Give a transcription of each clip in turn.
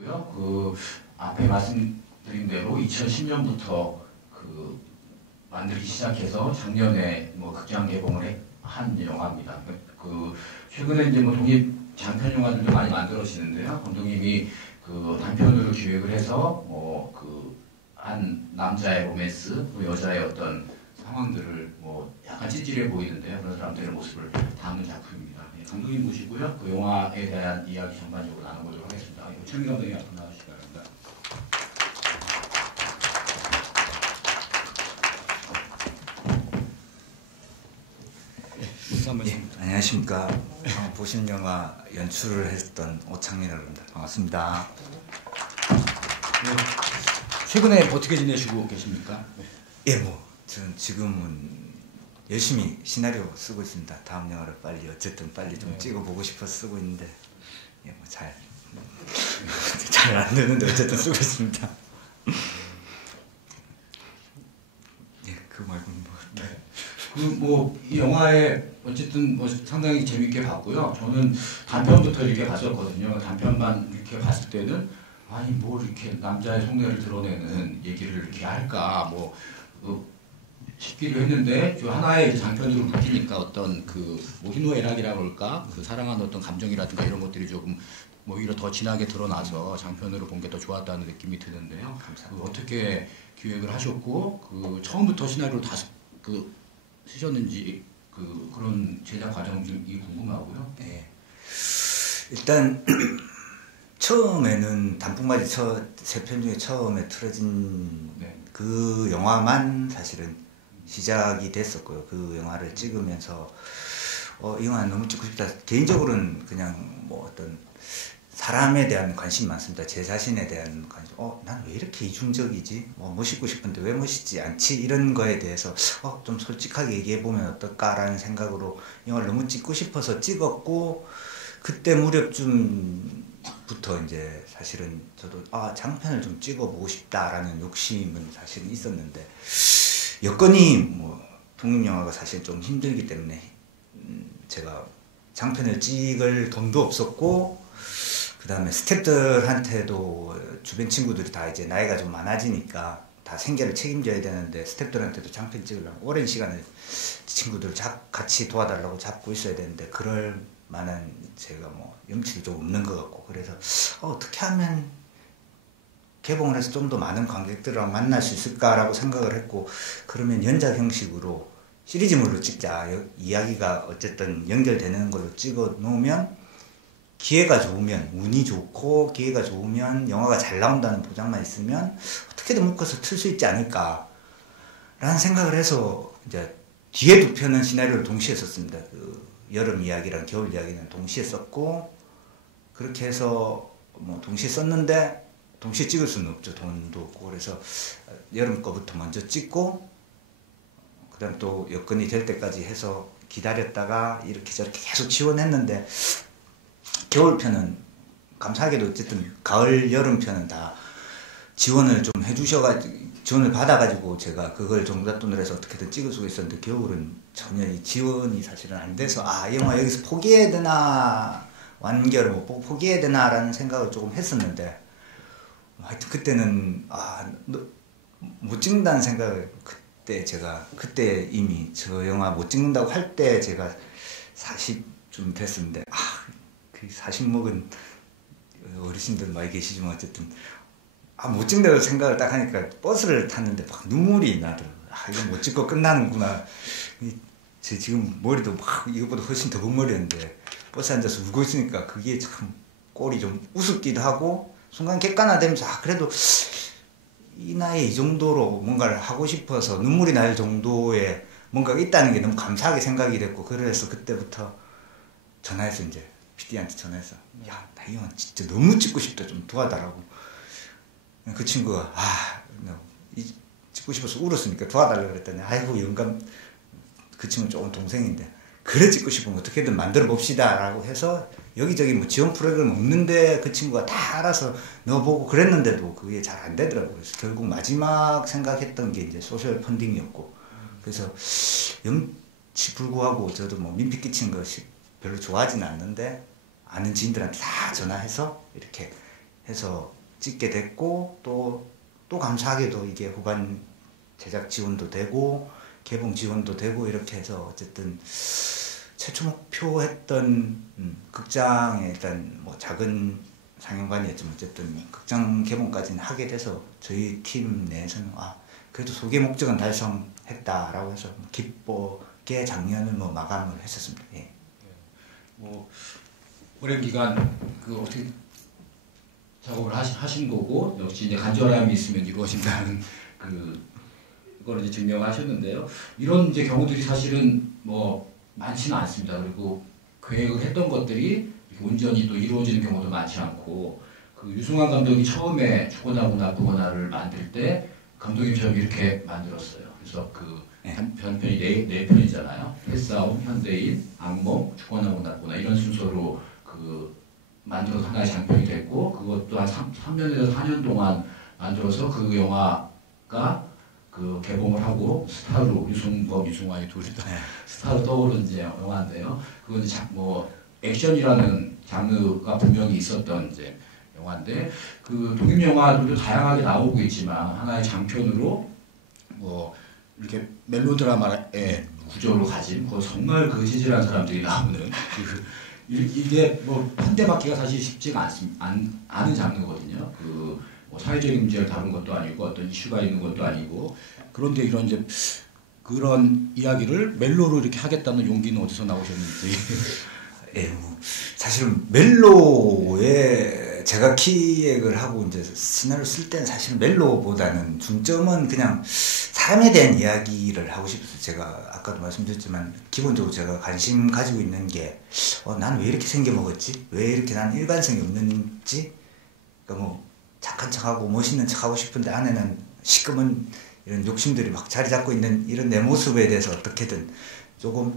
고요. 그 앞에 말씀드린 대로 2010년부터 그 만들기 시작해서 작년에 뭐 극장 개봉을 한 영화입니다. 그 최근에 이제 뭐 독립 장편 영화들도 많이 만들어지는데요. 감독님이 그 단편으로 기획을 해서 뭐 그 한 남자의 로맨스, 또 여자의 어떤 상황들을 뭐 약간 찌질해 보이는데요. 그런 사람들의 모습을 담은 작품입니다. 예, 감독님 모시고요. 그 영화에 대한 이야기 전반적으로 나눠보도록 하겠습니다. 최민 감독님 앞으로 나와주시기 바랍니다. 예, 안녕하십니까. 보신 영화 연출을 했던 오창민이라고 합니다. 반갑습니다. 네. 최근에 어떻게 지내시고 계십니까? 예, 저는 지금은 열심히 시나리오 쓰고 있습니다. 다음 영화를 빨리 어쨌든 빨리 좀 찍어보고 싶어서 쓰고 있는데 예, 잘 안 되는데 어쨌든 쓰고 있습니다. 예, 그 말고는 이 영화에 어쨌든 뭐 상당히 재밌게 봤고요. 저는 단편부터 이렇게 봤었거든요. 단편만 이렇게 봤을 때는 아니 뭐 이렇게 남자의 속내를 드러내는 얘기를 이렇게 할까 싶기도 했는데 그 하나의 장편으로 묶이니까 어떤 뭐 희노애락이라고 할까 그 사랑하는 어떤 감정이라든가 이런 것들이 조금 뭐 오히려 더 진하게 드러나서 장편으로 본 게 더 좋았다는 느낌이 드는데요. 어떻게 기획을 하셨고 그 처음부터 시나리오를 다 쓰셨는지 그런 제작 과정이 궁금하고요. 네. 일단 처음에는 단풍맞이 세 편 중에 처음에 틀어진 그 영화만 사실은 시작이 됐었고요. 그 영화를 찍으면서 이 영화는 너무 찍고 싶다. 개인적으로는 그냥 뭐 어떤 사람에 대한 관심이 많습니다. 제 자신에 대한 관심. 난 왜 이렇게 이중적이지? 멋있고 싶은데 왜 멋있지 않지? 이런 거에 대해서 좀 솔직하게 얘기해 보면 어떨까라는 생각으로 영화를 너무 찍고 싶어서 찍었고, 그때 무렵쯤부터 이제 사실은 저도 장편을 좀 찍어보고 싶다라는 욕심은 사실 있었는데, 여건이 뭐 독립영화가 사실 좀 힘들기 때문에 제가 장편을 찍을 돈도 없었고, 그 다음에 스태프들한테도 주변 친구들이 다 이제 나이가 좀 많아지니까 다 생계를 책임져야 되는데, 스태프들한테도 장편 찍으려면 오랜 시간을 친구들 같이 도와달라고 잡고 있어야 되는데, 그럴 만한 제가 뭐 염치도 좀 없는 것 같고, 그래서 어떻게 하면 개봉을 해서 좀 더 많은 관객들이랑 만날 수 있을까라고 생각을 했고, 그러면 연작 형식으로 시리즈물로 찍자. 이야기가 어쨌든 연결되는 걸로 찍어 놓으면 기회가 좋으면, 운이 좋고 기회가 좋으면 영화가 잘 나온다는 보장만 있으면 어떻게든 묶어서 틀 수 있지 않을까 라는 생각을 해서 이제 뒤에 두 편은 시나리오를 동시에 썼습니다. 그 여름 이야기랑 겨울 이야기는 동시에 썼고, 그렇게 해서 뭐 동시에 썼는데 동시에 찍을 수는 없죠. 돈도 없고. 그래서 여름 거부터 먼저 찍고, 그 다음 또 여건이 될 때까지 해서 기다렸다가 이렇게 저렇게 계속 지원했는데, 겨울 편은 감사하게도 어쨌든 가을 여름 편은 다 지원을 좀 해주셔가지고, 지원을 받아가지고 제가 그걸 종잣돈으로 해서 어떻게든 찍을 수가 있었는데, 겨울은 전혀 이 지원이 사실은 안 돼서 이 영화 여기서 포기해야 되나, 완결을 못 보고 포기해야 되나 라는 생각을 조금 했었는데, 하여튼 그때는 못 찍는다는 생각을 그때 이미 저 영화 못 찍는다고 할 때 제가 40쯤 됐었는데, 그 40 먹은 어르신들 많이 계시지만 어쨌든 못 찍는다고 생각을 딱 하니까 버스를 탔는데 막 눈물이 나더라고요. 이거 못 찍고 끝나는구나. 제 지금 머리도 막 이거보다 훨씬 더 긴 머리였는데 버스에 앉아서 울고 있으니까 그게 참 꼴이 좀 우습기도 하고, 순간 객관화되면서 그래도 이 나이에 이 정도로 뭔가를 하고 싶어서 눈물이 날 정도의 뭔가가 있다는 게 너무 감사하게 생각이 됐고, 그래서 그때부터 전화해서 이제 PD한테 전화해서 나 이 영화 진짜 너무 찍고 싶다, 좀 도와달라고. 그 친구가 찍고 싶어서 울었으니까 도와달라고 그랬더니, 아이고 영감, 그 친구는 조금 동생인데 그래 찍고 싶으면 어떻게든 만들어 봅시다 라고 해서, 여기저기 뭐 지원 프로그램 없는데 그 친구가 다 알아서 넣어보고 그랬는데도 그게 잘 안 되더라고요. 그래서 결국 마지막 생각했던 게 이제 소셜 펀딩이었고, 그래서 염치불구하고 저도 뭐 민폐 끼치는 것이 별로 좋아하지는 않는데, 아는 지인들한테 다 전화해서 이렇게 해서 찍게 됐고 또 감사하게도 이게 후반 제작 지원도 되고 개봉 지원도 되고 이렇게 해서 어쨌든 최초 목표했던 극장에 일단 뭐 작은 상영관이었지만 어쨌든 극장 개봉까지는 하게 돼서 저희 팀 내에서는 그래도 소개 목적은 달성했다라고 해서 기쁘게 작년을 뭐 마감을 했었습니다. 예. 뭐 오랜 기간 그 어떻게 작업을 하신 거고 역시 이제 간절함이 있으면 이루어진다는 그거를 이제 증명하셨는데요. 이런 이제 경우들이 사실은 뭐 많지는 않습니다. 그리고 계획을 했던 것들이 온전히 또 이루어지는 경우도 많지 않고 그 유승환 감독이 처음에 죽거나 나쁘거나를 만들 때 감독님처럼 이렇게 만들었어요. 그래서 그 단편이 네 편이잖아요. 햇싸움, 현대인, 악몽, 죽거나 나쁘거나 이런 순서로 그 만들어서 하나의 장편이 됐고 그것도 한 3년에서 4년 동안 만들어서 그 영화가 그 개봉을 하고 스타로 유승범, 유승환이 둘이 다 스타로 떠오른 이제 영화인데요. 그건 이제 뭐 액션이라는 장르가 분명히 있었던 이제 영화인데 그 독립 영화들도 다양하게 나오고 있지만 하나의 장편으로 뭐 이렇게 멜로드라마의 구조로 가진 정말 그 지질한 사람들이 나오는 이게 뭐 현대받기가 사실 쉽지가 않은 장르거든요. 뭐 사회적인 문제를 다룬 것도 아니고 어떤 이슈가 있는 것도 아니고 그런데 이런 이제 그런 이야기를 멜로로 이렇게 하겠다는 용기는 어디서 나오셨는지. 사실은 멜로에 제가 기획을 하고 이제 시나리오 쓸 때는 사실 멜로보다는 중점은 그냥 삶에 대한 이야기를 하고 싶어서 제가 아까도 말씀드렸지만 기본적으로 제가 관심 가지고 있는 게 난 왜 이렇게 생겨먹었지? 왜 이렇게 난 일관성이 없는지? 그러니까 뭐 착한 척하고 멋있는 척하고 싶은데 안에는 시커먼 이런 욕심들이 막 자리 잡고 있는 이런 내 모습에 대해서 어떻게든 조금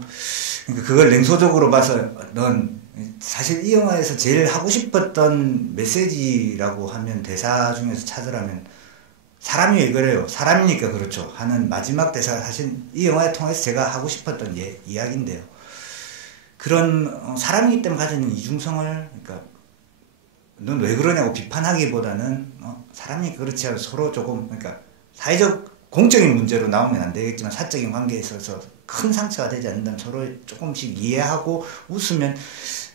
그러니까 그걸 냉소적으로 봐서 넌 사실 이 영화에서 제일 하고 싶었던 메시지라고 하면 대사 중에서 찾으라면 사람이 왜 그래요? 사람이니까 그렇죠 하는 마지막 대사가 사실 이 영화를 통해서 제가 하고 싶었던 이야기인데요. 그런 사람이기 때문에 가지는 이중성을 그러니까 넌 왜 그러냐고 비판하기보다는 사람이 그렇지 않아도 서로 조금 그러니까 사회적 공적인 문제로 나오면 안 되겠지만 사적인 관계에 있어서 큰 상처가 되지 않는다면 서로 조금씩 이해하고 웃으면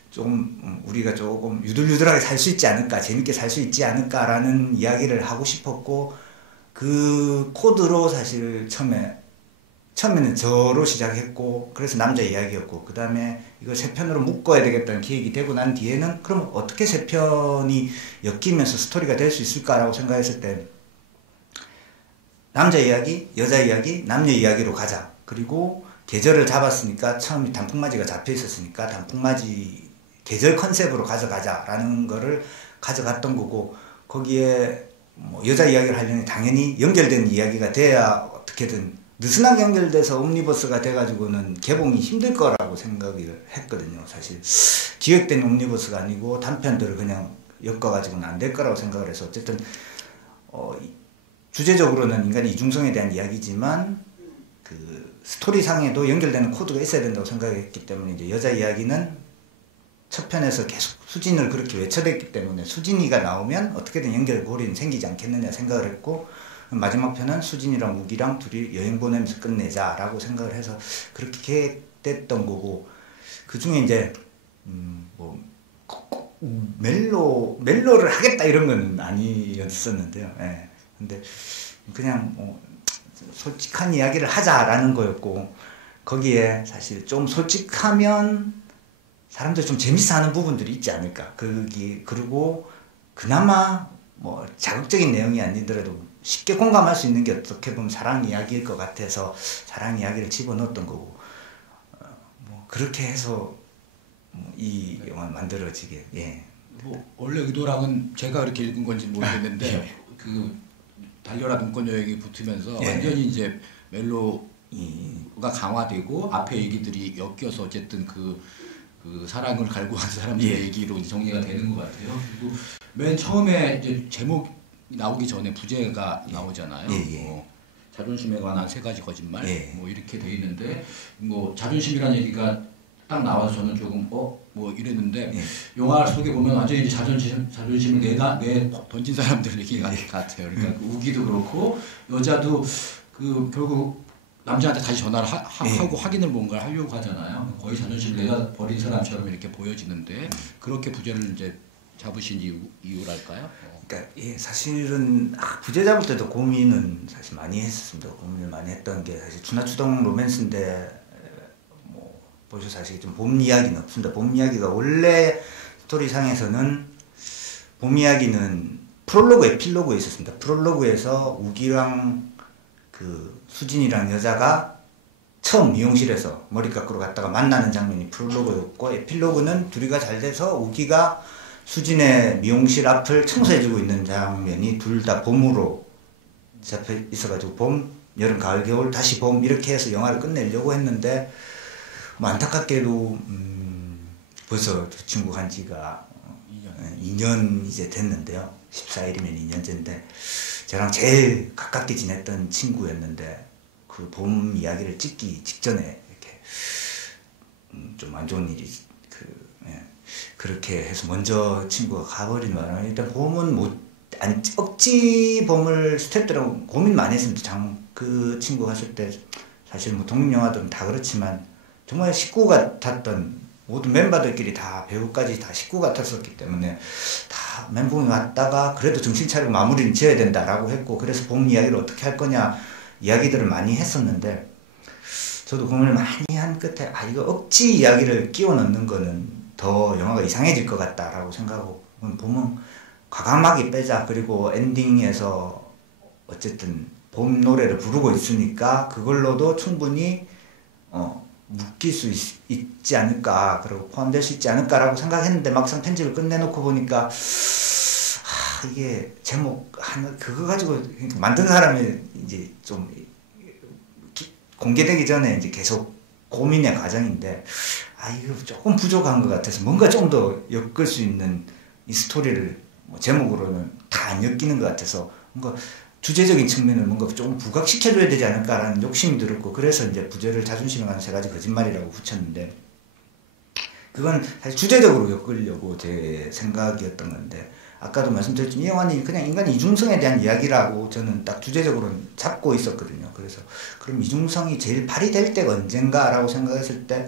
조금 우리가 조금 유들유들하게 살 수 있지 않을까 재밌게 살 수 있지 않을까라는 이야기를 하고 싶었고 그 코드로 사실 처음에는 저로 시작했고 그래서 남자 이야기였고 그 다음에 이걸 세 편으로 묶어야 되겠다는 기획이 되고 난 뒤에는 그럼 어떻게 세 편이 엮이면서 스토리가 될 수 있을까라고 생각했을 때 남자 이야기, 여자 이야기, 남녀 이야기로 가자. 그리고 계절을 잡았으니까 처음에 단풍맞이가 잡혀 있었으니까 단풍맞이 계절 컨셉으로 가져가자라는 거를 가져갔던 거고 거기에 뭐 여자 이야기를 하려면 당연히 연결된 이야기가 돼야 어떻게든 느슨하게 연결돼서 옴니버스가 돼가지고는 개봉이 힘들 거라고 생각을 했거든요. 사실 기획된 옴니버스가 아니고 단편들을 그냥 엮어가지고는 안 될 거라고 생각을 해서 어쨌든 주제적으로는 인간의 이중성에 대한 이야기지만 그 스토리상에도 연결되는 코드가 있어야 된다고 생각했기 때문에 이제 여자 이야기는 첫 편에서 계속 수진을 그렇게 외쳐댔기 때문에 수진이가 나오면 어떻게든 연결고리는 생기지 않겠느냐 생각을 했고 마지막 편은 수진이랑 우기랑 둘이 여행 보내면서 끝내자라고 생각을 해서 그렇게 계획됐던 거고 그 중에 이제 뭐 멜로를 하겠다 이런 건 아니었었는데요. 예. 근데 그냥 뭐 솔직한 이야기를 하자라는 거였고 거기에 사실 좀 솔직하면 사람들 좀 재밌어 하는 부분들이 있지 않을까. 그리고 그나마 뭐 자극적인 내용이 아니더라도 쉽게 공감할 수 있는 게 어떻게 보면 사랑 이야기일 것 같아서 사랑 이야기를 집어넣었던 거고 뭐 그렇게 해서 이 영화 만들어지게 예. 뭐 원래 의도랑은 제가 그렇게 읽은 건지 모르겠는데 예. 그 달려라 눈꽃 여행이 붙으면서 예. 완전히 이제 멜로가 강화되고 앞에 얘기들이 엮여서 어쨌든 그 사랑을 갈구한 사람들의 예. 얘기로 이제 정리가 되는 것 같아요. 그리고 맨 처음에 이제 제목이 나오기 전에 부제가 나오잖아요. 예. 뭐 자존심에 관한 3가지 거짓말 예. 뭐 이렇게 돼 있는데 뭐 자존심이라는 얘기가 딱 나와서 저는 조금 뭐 이랬는데 예. 영화 속에 보면 완전히 이제 자존심을 내 던진 사람들 얘기 같아요. 그러니까 그 우기도 그렇고 여자도 그 결국 남자한테 다시 전화를 하고 확인을 뭔가를 하려고 하잖아요. 거의 자존심을 내다 버린 사람처럼 이렇게 보여지는데 그렇게 부제를 이제 잡으신 이유랄까요? 그러니까 예, 사실은 부제 잡을 때도 고민은 사실 많이 했었습니다. 고민을 많이 했던 게 사실 추나추동 로맨스인데 뭐 보셔 사실 좀 봄 이야기는 없습니다. 봄 이야기가 원래 스토리상에서는 봄 이야기는 프롤로그 에필로그에 있었습니다. 프롤로그에서 우기랑 그 수진이랑 여자가 처음 미용실에서 머리 깎으러 갔다가 만나는 장면이 프롤로그였고, 에필로그는 둘이가 잘 돼서 우기가 수진의 미용실 앞을 청소해주고 있는 장면이 둘 다 봄으로 잡혀 있어가지고 봄, 여름, 가을, 겨울, 다시 봄 이렇게 해서 영화를 끝내려고 했는데 뭐 안타깝게도 벌써 그 친구 간 지가 2년 이제 됐는데요. 14일이면 2년째인데 저랑 제일 가깝게 지냈던 친구였는데 그 봄 이야기를 찍기 직전에 이렇게 좀 안 좋은 일이 그렇게 해서 먼저 친구가 가버린 바람에 일단 봄은 억지 봄을 스태프들하고 고민 많이 했습니다. 그 친구 갔을 때 사실 뭐 독립영화들은 다 그렇지만 정말 식구 같았던 모든 멤버들끼리 다 배우까지 다 식구 같았었기 때문에 다 멘붕이 왔다가 그래도 정신 차리고 마무리는 지어야 된다라고 했고, 그래서 봄 이야기를 어떻게 할 거냐 이야기들을 많이 했었는데 저도 고민을 많이 한 끝에 이거 억지 이야기를 끼워 넣는 거는 더 영화가 이상해질 것 같다라고 생각하고 봄은 과감하게 빼자. 그리고 엔딩에서 어쨌든 봄 노래를 부르고 있으니까 그걸로도 충분히 묶일 수 있지 않을까, 그리고 포함될 수 있지 않을까라고 생각했는데 막상 편집을 끝내놓고 보니까 이게 제목 하나 그거 가지고 만든 사람이 이제 좀 공개되기 전에 이제 계속 고민의 과정인데 이거 조금 부족한 것 같아서 뭔가 좀 더 엮을 수 있는 이 스토리를 제목으로는 다 안 엮이는 것 같아서 뭔가 주제적인 측면을 뭔가 조금 부각시켜줘야 되지 않을까라는 욕심이 들었고, 그래서 이제 부제를 자존심에 관한 3가지 거짓말이라고 붙였는데 그건 사실 주제적으로 엮으려고 제 생각이었던 건데, 아까도 말씀드렸지만 이 영화는 그냥 인간의 이중성에 대한 이야기라고 저는 딱 주제적으로 잡고 있었거든요. 그래서 그럼 이중성이 제일 발휘될 때가 언젠가라고 생각했을 때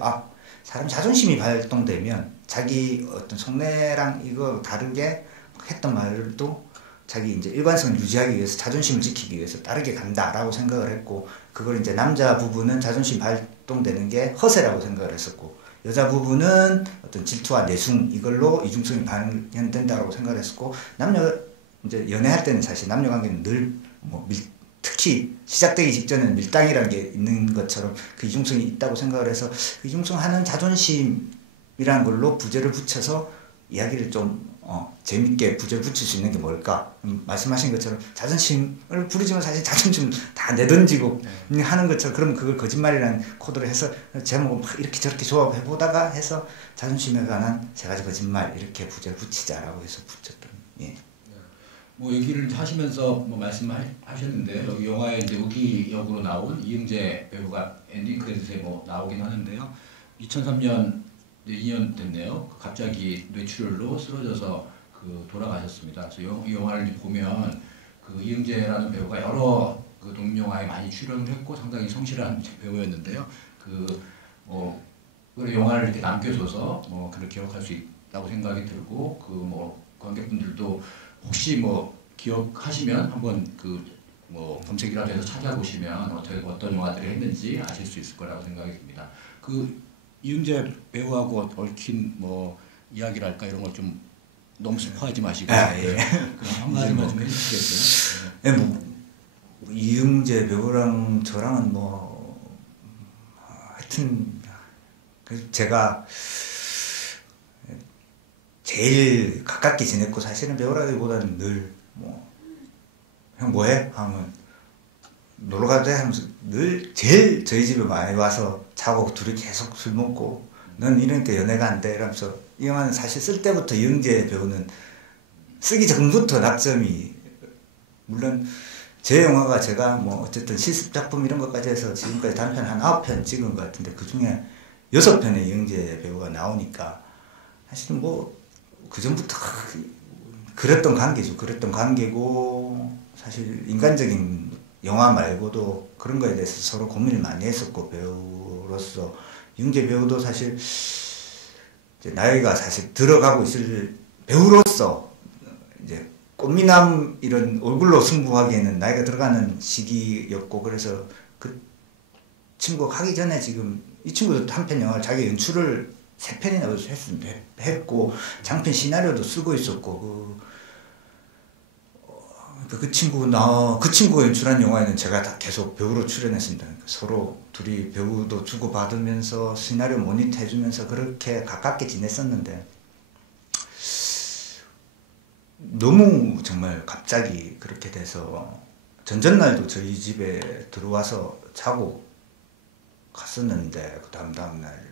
사람 자존심이 발동되면 자기 어떤 속내랑 이거 다르게 했던 말도 자기 이제 일관성을 유지하기 위해서 자존심을 지키기 위해서 다르게 간다라고 생각을 했고, 그걸 이제 남자 부분은 자존심 발동되는 게 허세라고 생각을 했었고, 여자 부분은 어떤 질투와 내숭 이걸로 이중성이 발현된다고 생각을 했었고, 이제 연애할 때는 사실 남녀 관계는 늘 특히 시작되기 직전에는 밀당이라는 게 있는 것처럼 그 이중성이 있다고 생각을 해서 그 이중성하는 자존심이라는 걸로 부제를 붙여서 이야기를 좀 재밌게 부제를 붙일 수 있는 게 뭘까? 말씀하신 것처럼 자존심을 부르지만 사실 자존심 다 내던지고 하는 것처럼, 그러면 그걸 거짓말이라는 코드로 해서 제목을 막 이렇게 저렇게 조합해보다가 해서 자존심에 관한 3가지 거짓말 이렇게 부제를 붙이자라고 해서 붙였던. 예. 뭐 얘기를 하시면서 뭐 말씀하셨는데 여기 영화에 이제 우기 역으로 나온 이응재 배우가 엔딩 크레딧에 뭐 나오긴 하는데요. 2003년 이제 2년 됐네요. 갑자기 뇌출혈로 쓰러져서 돌아가셨습니다. 그래서 이 영화를 보면 그 이응재라는 배우가 여러 그 독립영화에 많이 출연을 했고 상당히 성실한 배우였는데요. 그 영화를 이렇게 남겨줘서 그를 기억할 수 있다고 생각이 들고, 관객분들도 혹시 기억하시면 한번 검색이라도 해서 찾아보시면 어떤 영화들을 했는지 아실 수 있을 거라고 생각이 듭니다. 이응재 배우하고 얽힌 이야기랄까 이런 걸 좀 너무 스포하지 마시고 예. 그냥 한 가지만 좀 해주시겠어요? 예, 이응재 배우랑 저랑은 하여튼 제가 제일 가깝게 지냈고, 사실은 배우라기보다는 늘 형 뭐해? 하면 놀러 가자 하면서 늘 제일 저희 집에 많이 와서 자고 둘이 계속 술 먹고, 넌 이러니까 연애가 안 돼 이러면서. 이 영화는 사실 쓸 때부터 이응재 배우는 쓰기 전부터 낙점이, 물론 제 영화가 제가 어쨌든 실습 작품 이런 것까지 해서 지금까지 단편 한 9편 찍은 것 같은데 그 중에 6편의 이영재 배우가 나오니까 사실은 뭐 그전부터 그랬던 관계죠. 그랬던 관계고 사실 인간적인 영화 말고도 그런 거에 대해서 서로 고민을 많이 했었고 배우로서 이영재 배우도 사실 이제 나이가 사실 들어가고 있을 배우로서 이제 꽃미남 이런 얼굴로 승부하기에는 나이가 들어가는 시기였고 그래서 그 친구가 하기 전에 지금 이 친구도 한 편 영화를 자기 연출을 3편이나 했고 장편 시나리오도 쓰고 있었고 그 친구가 연출한 영화에는 제가 다 계속 배우로 출연했습니다. 그러니까 서로 둘이 배우도 주고받으면서 시나리오 모니터 해주면서 그렇게 가깝게 지냈었는데 너무 정말 갑자기 그렇게 돼서 전전날도 저희 집에 들어와서 자고 갔었는데 그 다음날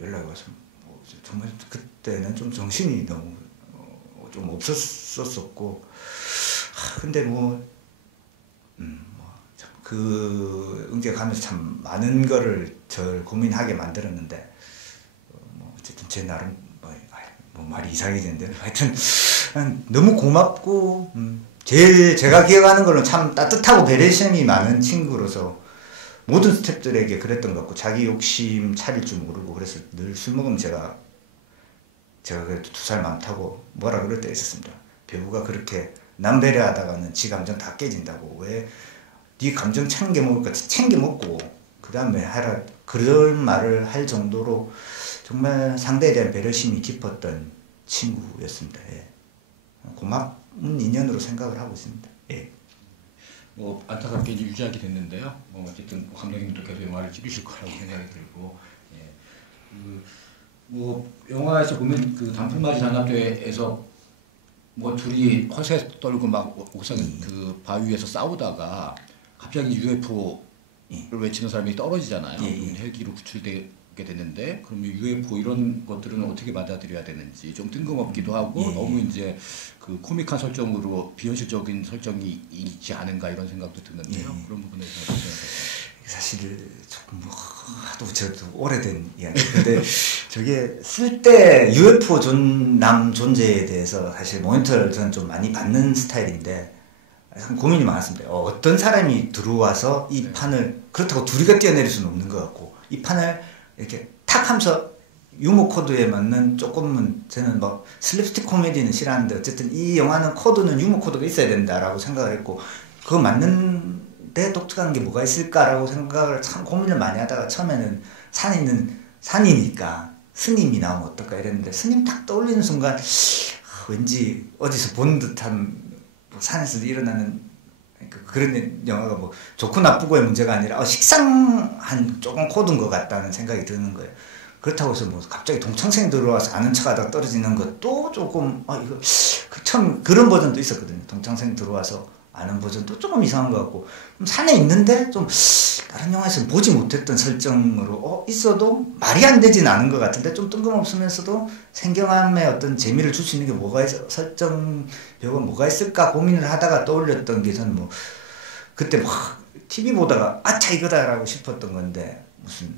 연락이 와서 정말 그때는 좀 정신이 너무 좀 없었었고 근데 그 응제 가면서 참 많은 거를 절 고민하게 만들었는데 어쨌든 제 나름 말이 이상해지는데 하여튼 너무 고맙고 제일 제가 기억하는 걸로 참 따뜻하고 배려심이 많은 친구로서 모든 스태프들에게 그랬던 것 같고 자기 욕심 차릴 줄 모르고 그래서 늘 술 먹으면 제가 그래도 2살 많다고 뭐라 그럴 때 있었습니다. 배우가 그렇게 남 배려하다가는 지 감정 다 깨진다고 왜 네 감정 챙겨 먹을 것 챙겨 먹고 그 다음에 하라 그런 말을 할 정도로 정말 상대에 대한 배려심이 깊었던 친구였습니다. 예. 고마운 인연으로 생각을 하고 있습니다. 예. 뭐 안타깝게 이제 유지하게 됐는데요. 어쨌든 감독님도 계속 영화를 찍으실 거라고 생각이 들고, 예. 뭐 영화에서 보면 그 단풍맞이 단합대회에서 뭐 둘이 허세 떨고 막 옥상 그 바위에서 싸우다가 갑자기 UFO를 외치는 사람이 떨어지잖아요. 헬기로 구출되게 됐는데 그럼 UFO 이런 것들은 어떻게 받아들여야 되는지 좀 뜬금없기도 하고 너무 이제 그 코믹한 설정으로 비현실적인 설정이 있지 않은가 이런 생각도 드는데요. 그런 부분에서 어떻게 생각하세요? 사실 조금 하도 저도 오래된 이야기. 근데 저게 쓸 때 UFO 존재에 대해서 사실 모니터를 저는 좀 많이 받는 스타일인데 참 고민이 많았습니다. 어떤 사람이 들어와서 이 판을 그렇다고 둘이가 뛰어내릴 수는 없는 것 같고 이 판을 이렇게 탁 하면서 유머 코드에 맞는 조금은 저는 뭐 슬랩스틱 코미디는 싫어하는데 어쨌든 이 영화는 코드는 유머 코드가 있어야 된다라고 생각을 했고 그거 맞는데 독특한 게 뭐가 있을까라고 생각을 참 고민을 많이 하다가 처음에는 산이니까 스님이 나오면 어떨까 이랬는데 스님 딱 떠올리는 순간 왠지 어디서 본 듯한 산에서 일어나는 그런 영화가 뭐 좋고 나쁘고의 문제가 아니라 식상한 조금 코드인 것 같다는 생각이 드는 거예요. 그렇다고 해서 뭐 갑자기 동창생 들어와서 아는 척하다가 떨어지는 것도 조금 이거 처음 그런 버전도 있었거든요. 동창생 들어와서 아는 버전도 조금 이상한 것 같고 산에 있는데 좀 다른 영화에서 보지 못했던 설정으로 있어도 말이 안 되진 않은 것 같은데 좀 뜬금없으면서도 생경함에 어떤 재미를 줄 수 있는 게 뭐가 설정 벽은 뭐가 있을까 고민을 하다가 떠올렸던 게 저는 뭐 그때 막 TV 보다가 아차 이거다라고 싶었던 건데 무슨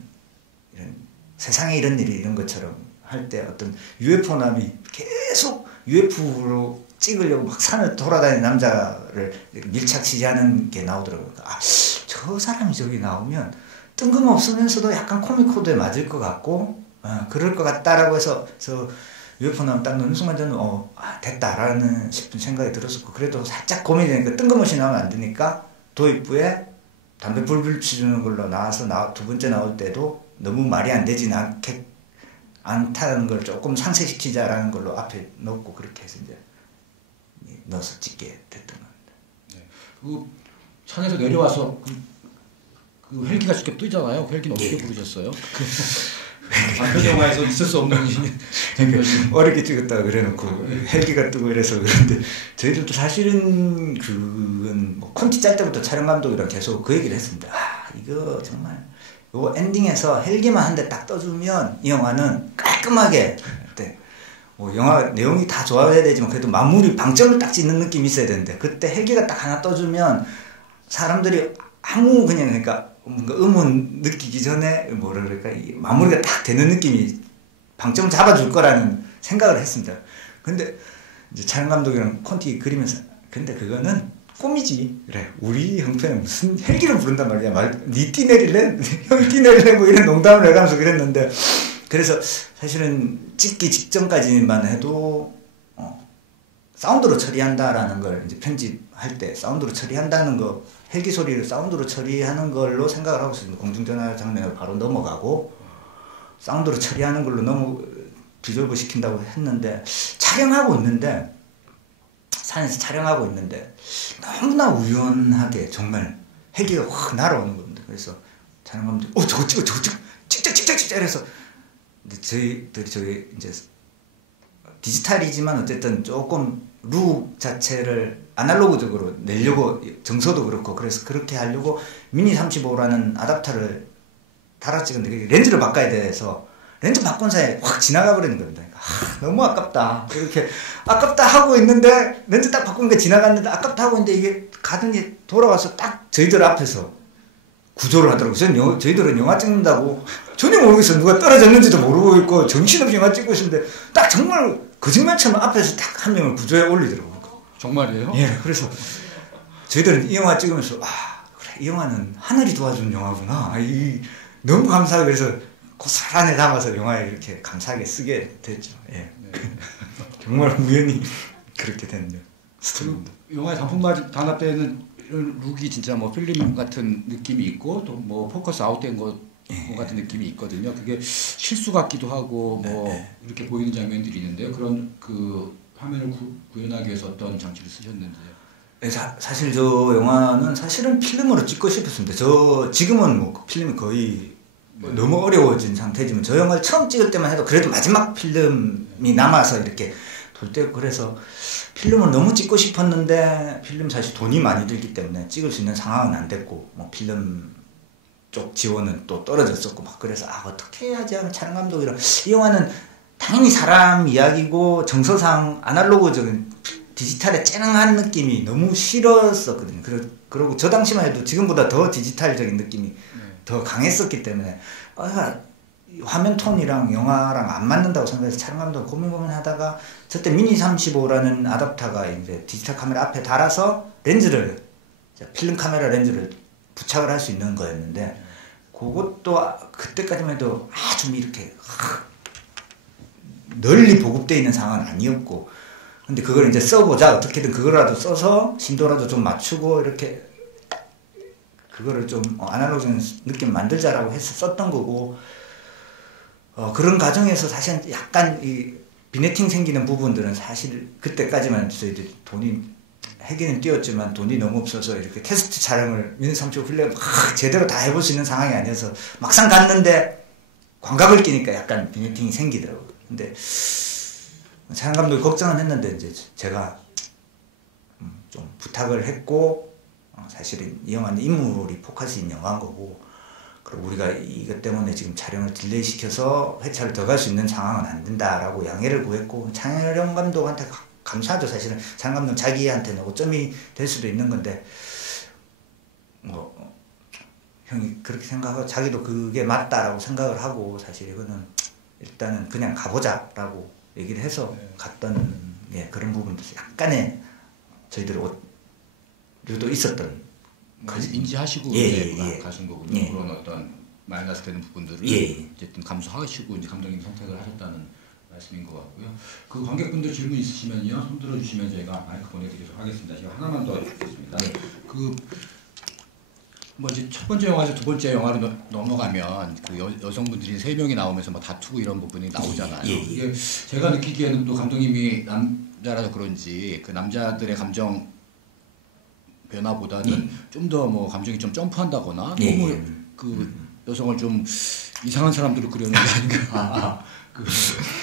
이런 세상에 이런 일이 이런 것처럼 할 때 어떤 UFO남이 계속 UFO로 찍으려고 막 산을 돌아다니는 남자를 밀착 취재하는 게 나오더라고요. 저 사람이 저기 나오면 뜬금없으면서도 약간 코믹 코드에 맞을 것 같고 그럴 것 같다라고 해서 저 UFO 나오면 딱 넣는 순간 저는 됐다라는 싶은 생각이 들었었고 그래도 살짝 고민이 되니까 뜬금없이 나오면 안 되니까 도입부에 담배 불 피우는 걸로 나와서 두 번째 나올 때도 너무 말이 안 되진 않다는 걸 조금 상쇄시키자라는 걸로 앞에 넣고 그렇게 해서 이제 넣어서 찍게 됐던 겁니다. 네. 그 산에서 내려와서 그 헬기가 직접 뜨잖아요. 그 헬기는 어떻게 부르셨어요? 단편 영화에서 있을 수 없는 어렵게 찍었다고 그래놓고 헬기가 뜨고 이래서 그런데 저희들도 사실은 그건 뭐 콘티 짤 때부터 촬영 감독이랑 계속 그 얘기를 했습니다. 이거 정말 요 엔딩에서 헬기만 한 대 딱 떠주면 이 영화는 깔끔하게 영화 내용이 다 좋아야 되지만 그래도 마무리 방점을 딱 찍는 느낌이 있어야 되는데 그때 헬기가 딱 하나 떠주면 사람들이 아무 그냥 그러니까 뭔가 음원 느끼기 전에 뭐라 그럴까 이 마무리가 딱 되는 느낌이 방점 잡아줄 거라는 생각을 했습니다. 근데 이제 촬영 감독이랑 콘티 그리면서 근데 그거는 꿈이지. 그래 우리 형편에 무슨 헬기를 부른단 말이야. 니 내릴래? 형이 내릴래? 뭐 이런 농담을 해가면서 그랬는데 그래서 사실은 찍기 직전까지만 해도 사운드로 처리한다라는 걸 이제 편집할 때 사운드로 처리한다는 거 헬기 소리를 사운드로 처리하는 걸로 생각을 하고 있습니다. 공중전화 장면을 바로 넘어가고 사운드로 처리하는 걸로 너무 비졸브 시킨다고 했는데 촬영하고 있는데 산에서 촬영하고 있는데 너무나 우연하게 정말 헬기가 확 날아오는 겁니다. 그래서 촬영 감독 저거 찍자 이래서 저희들이 저기 이제 디지털이지만 어쨌든 조금 룩 자체를 아날로그적으로 내려고 정서도 그렇고 그래서 그렇게 하려고 미니 35라는 아답터를 달아 찍었는데 렌즈를 바꿔야 돼서 렌즈 바꾼 사이에 확 지나가 버리는 겁니다. 너무 아깝다. 이렇게 아깝다 하고 있는데 렌즈 딱 바꾸니까 지나갔는데 아깝다 하고 있는데 이게 가더니 돌아와서 딱 저희들 앞에서 구조를 하더라고요. 저희들은 영화 찍는다고 전혀 모르겠어요. 누가 떨어졌는지도 모르고 있고 정신없이 영화 찍고 있는데 딱 정말 거짓말처럼 앞에서 딱 한 명을 구조에 올리더라고요. 정말이에요? 예, 그래서 저희들은 이 영화 찍으면서 그래 이 영화는 하늘이 도와준 영화구나. 너무 감사하고 그래서 고스란히 담아서 영화에 이렇게 감사하게 쓰게 됐죠. 예. 네. 정말 우연히 그렇게 됐네요. 영화의 단풍 단합 때는 룩이 진짜 뭐 필름 같은 느낌이 있고 또 뭐 포커스 아웃된 것 같은 느낌이 있거든요. 그게 실수 같기도 하고 뭐 이렇게 보이는 장면들이 있는데요. 그런 그 화면을 구현하기 위해서 어떤 장치를 쓰셨는지요? 네, 사실 저 영화는 사실은 필름으로 찍고 싶었습니다. 지금은 뭐 필름이 거의 너무 어려워진 상태지만 저 영화를 처음 찍을 때만 해도 그래도 마지막 필름이 남아서 이렇게 돌 때고 그래서 필름을 너무 찍고 싶었는데 필름 사실 돈이 많이 들기 때문에 찍을 수 있는 상황은 안 됐고 뭐 필름 쪽 지원은 또 떨어졌었고 막 그래서 어떻게 해야지 하면 촬영 감독이랑 이 영화는 당연히 사람 이야기고 정서상 아날로그적인 디지털의 쨍한 느낌이 너무 싫었었거든요. 그리고 저 당시만 해도 지금보다 더 디지털적인 느낌이 더 강했었기 때문에 화면 톤이랑 영화랑 안 맞는다고 생각해서 촬영 감독 고민하다가 저때 미니 35라는 아답터가 이제 디지털 카메라 앞에 달아서 렌즈를 필름 카메라 렌즈를 부착을 할 수 있는 거였는데 그것도 그때까지만 해도 좀 이렇게 널리 보급되어 있는 상황은 아니었고 근데 그걸 이제 써보자 어떻게든 그거라도 써서 신도라도 좀 맞추고 이렇게 그거를 좀 아날로그적인 느낌 만들자라고 해서 썼던 거고 그런 과정에서 사실 약간 이 비네팅 생기는 부분들은 사실 그때까지만 저희들이 돈이 해기는 뛰었지만 돈이 너무 없어서 이렇게 테스트 촬영을 미니 35 필름 제대로 다 해볼 수 있는 상황이 아니어서 막상 갔는데 광각을 끼니까 약간 비네팅이 생기더라고요. 근데 촬영 감독이 걱정은 했는데 이제 제가 좀 부탁을 했고 사실은 이 영화는 인물이 포커스인 영화인 거고 그리고 우리가 이것 때문에 지금 촬영을 딜레이 시켜서 회차를 더 갈 수 있는 상황은 안 된다라고 양해를 구했고 촬영 감독한테 감사하죠. 사실은 촬영 감독 자기한테는 오점이 될 수도 있는 건데 형이 그렇게 생각하고 자기도 그게 맞다라고 생각을 하고 사실 이거는 일단은 그냥 가보자라고 얘기를 해서 갔던 그런 부분도 약간의 저희들이 오류도 있었던 인지하시고 가신 거군요. 그런 어떤 마이너스 되는 부분들을 어쨌든 감수하시고 이제 감독님 선택을 하셨다는 말씀인 것 같고요. 그 관객분들 질문 있으시면요 손 들어주시면 저희가 마이크 보내드리도록 하겠습니다. 제가 하나만 더 드리겠습니다. 뭐 이제 첫 번째 영화에서 두 번째 영화로 넘어가면 그 여성분들이 3명이 나오면서 뭐 다투고 이런 부분이 나오잖아요. 이게 제가 느끼기에는 또 감독님이 남자라서 그런지 그 남자들의 감정 변화보다는 좀 더 뭐 감정이 좀 점프한다거나 너무 그 여성을 좀 이상한 사람들을 그려는 게 아닌가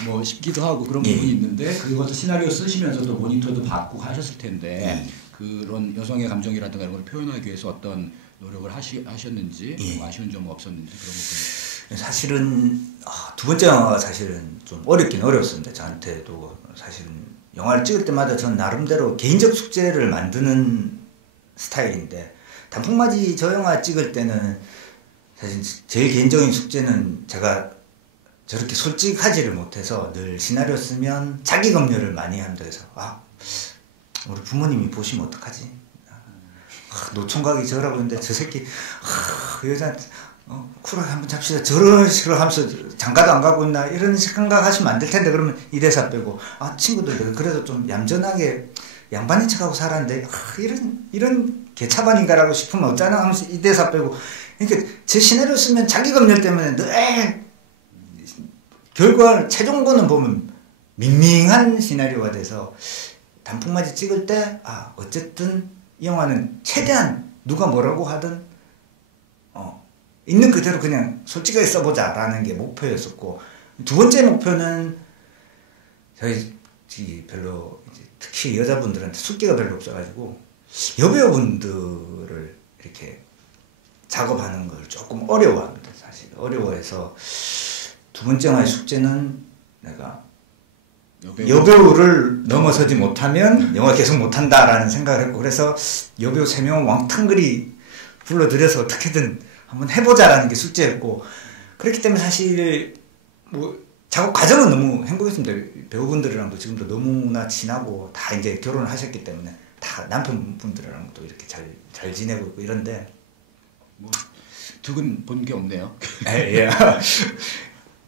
뭐 싶기도 하고 그런 부분이 있는데 그것도 시나리오 쓰시면서도 모니터도 받고 하셨을 텐데 그런 여성의 감정이라든가 이런 걸 표현하기 위해서 어떤 노력을 하셨는지 뭐 아쉬운 점은 없었는지 그런 부분. 사실은 두 번째 영화가 사실은 좀 어렵긴 어려웠습니다. 저한테도 사실은 영화를 찍을 때마다 전 나름대로 개인적 숙제를 만드는 스타일인데 단풍맞이 저 영화 찍을 때는 사실 제일 개인적인 숙제는 제가 저렇게 솔직하지를 못해서 늘 시나리오 쓰면 자기 검열을 많이 한다 해서 우리 부모님이 보시면 어떡하지? 노총각이 저라고 했는데 저 새끼 그 여자한테 쿨하게 한번 잡시다 저런 식으로 하면서 장가도 안 가고 있나 이런 생각하시면 안 될 텐데 그러면 이 대사 빼고 친구들 그래도 좀 얌전하게 양반인 척하고 살았는데 이런 개차반인가라고 싶으면 어쩌나 하면서 이 대사 빼고 그러니까 제 시나리오 쓰면 자기 검열 때문에 늘 결과 최종본은 보면 밍밍한 시나리오가 돼서 단풍맞이 찍을 때 어쨌든 이 영화는 최대한 누가 뭐라고 하든 있는 그대로 그냥 솔직하게 써보자 라는 게 목표였었고 두 번째 목표는 저희 별로 이제 특히 여자분들한테 숫기가 별로 없어가지고 여배우분들을 이렇게 작업하는 걸 조금 어려워합니다. 사실 어려워해서 두 번째 영화의 숙제는 내가 여배우를 넘어서지 못하면 영화 계속 못한다라는 생각을 했고 그래서 여배우 3명을 왕탕그리 불러들여서 어떻게든 한번 해보자라는 게 숙제였고 그렇기 때문에 사실 뭐 작업 과정은 너무 행복했습니다. 배우분들이랑도 지금도 너무나 친하고 다 이제 결혼을 하셨기 때문에 다 남편분들이랑도 이렇게 잘 지내고 있고 이런데 뭐 득은 본 게 없네요. 예.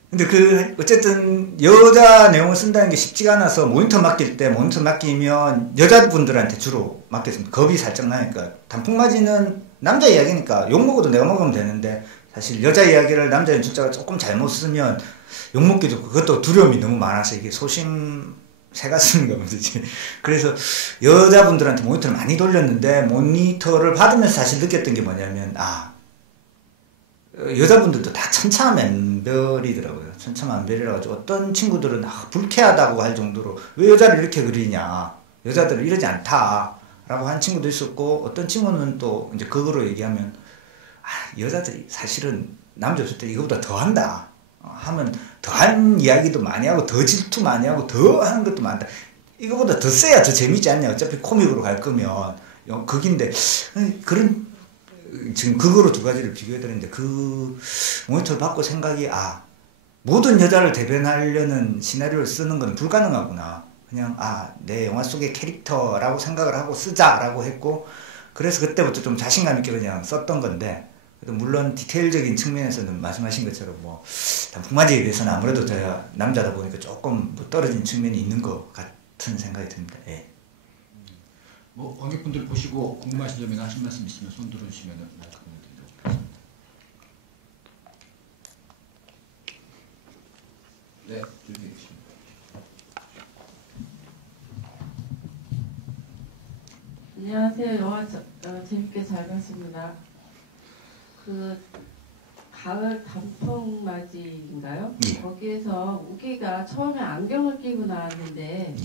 근데 어쨌든 여자 내용을 쓴다는 게 쉽지가 않아서 모니터 맡기면 여자분들한테 주로 맡겼습니다. 겁이 살짝 나니까. 단풍맞이는 남자 이야기니까 욕먹어도 내가 먹으면 되는데 사실 여자 이야기를 남자 연출자가 조금 잘못 쓰면 욕먹기도 좋고 그것도 두려움이 너무 많아서 이게 새가 쓰는가 보지. 그래서 여자분들한테 모니터를 많이 돌렸는데 모니터를 받으면서 사실 느꼈던 게 뭐냐면 여자분들도 다 천차만별이더라고요. 천차만별이라 가지고 어떤 친구들은 불쾌하다고 할 정도로 왜 여자를 이렇게 그리냐 여자들은 이러지 않다 라고 한 친구도 있었고 어떤 친구는 또 이제 그거로 얘기하면 여자들이 사실은 남자 없을 때 이거보다 더 한다 하면 더한 이야기도 많이 하고 더 질투 많이 하고 더 하는 것도 많다 이거보다 더 세야 더 재밌지 않냐 어차피 코믹으로 갈 거면 극인데 그런 지금 그거로 두 가지를 비교해드렸는데 그 모니터를 받고 생각이 모든 여자를 대변하려는 시나리오를 쓰는 건 불가능하구나 그냥 내 영화 속의 캐릭터라고 생각을 하고 쓰자라고 했고 그래서 그때부터 좀 자신감 있게 그냥 썼던 건데 물론 디테일적인 측면에서는 말씀하신 것처럼 뭐 단풍맞이에 비해서는 아무래도 제가 남자다 보니까 조금 떨어진 측면이 있는 것 같은 생각이 듭니다. 예. 뭐 관객분들 보시고 궁금하신 점이나 하실 말씀 있으면 손 들어주시면 마이크 드리도록 하겠습니다. 네, 준비되십니다. 안녕하세요. 영화 재밌게 잘 봤습니다. 가을 단풍맞이인가요? 예. 거기에서 우기가 처음에 안경을 끼고 나왔는데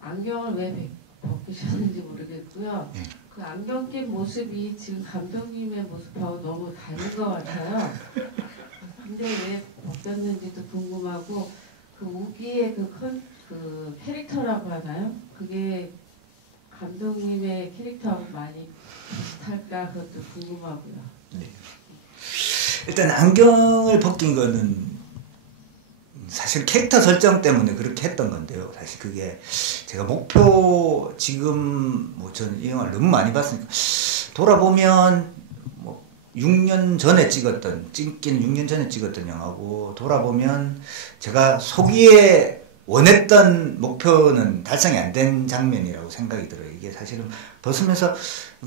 안경을 왜 벗기셨는지 모르겠고요. 그 안경 낀 모습이 지금 감독님의 모습하고 너무 다른 것 같아요. 근데 왜 벗겼는지도 궁금하고 그 우기의 그 캐릭터라고 하나요? 그게 감독님의 캐릭터하고 많이 비슷할까 그것도 궁금하고요. 네. 일단 안경을 벗긴 거는 사실 캐릭터 설정 때문에 그렇게 했던 건데요. 사실 그게 제가 목표 지금 저는 이 영화를 너무 많이 봤으니까 돌아보면 6년 전에 찍기는 6년 전에 찍었던 영화고 돌아보면 제가 소기에 원했던 목표는 달성이 안 된 장면이라고 생각이 들어요. 이게 사실은 벗으면서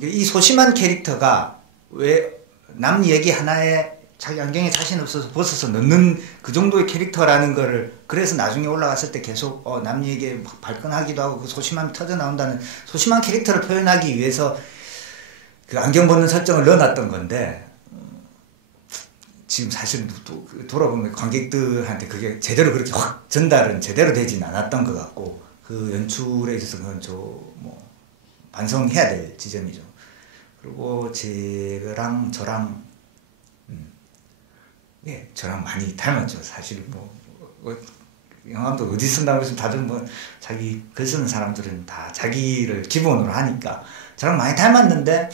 이 소심한 캐릭터가 왜 남 얘기 하나에 자기 안경에 자신 없어서 벗어서 넣는 그 정도의 캐릭터라는 거를 그래서 나중에 올라갔을 때 계속 남 얘기에 발끈하기도 하고 그 소심함이 터져 나온다는 소심한 캐릭터를 표현하기 위해서 그 안경 벗는 설정을 넣어놨던 건데 지금 사실 또 돌아보면 관객들한테 그게 제대로 그렇게 확 전달은 제대로 되진 않았던 것 같고 그 연출에 있어서 그건 반성해야 될 지점이죠. 그리고 저랑 저랑 많이 닮았죠. 사실 영화도 어디 쓴다고 해서 다들 자기 글 쓰는 사람들은 다 자기를 기본으로 하니까 저랑 많이 닮았는데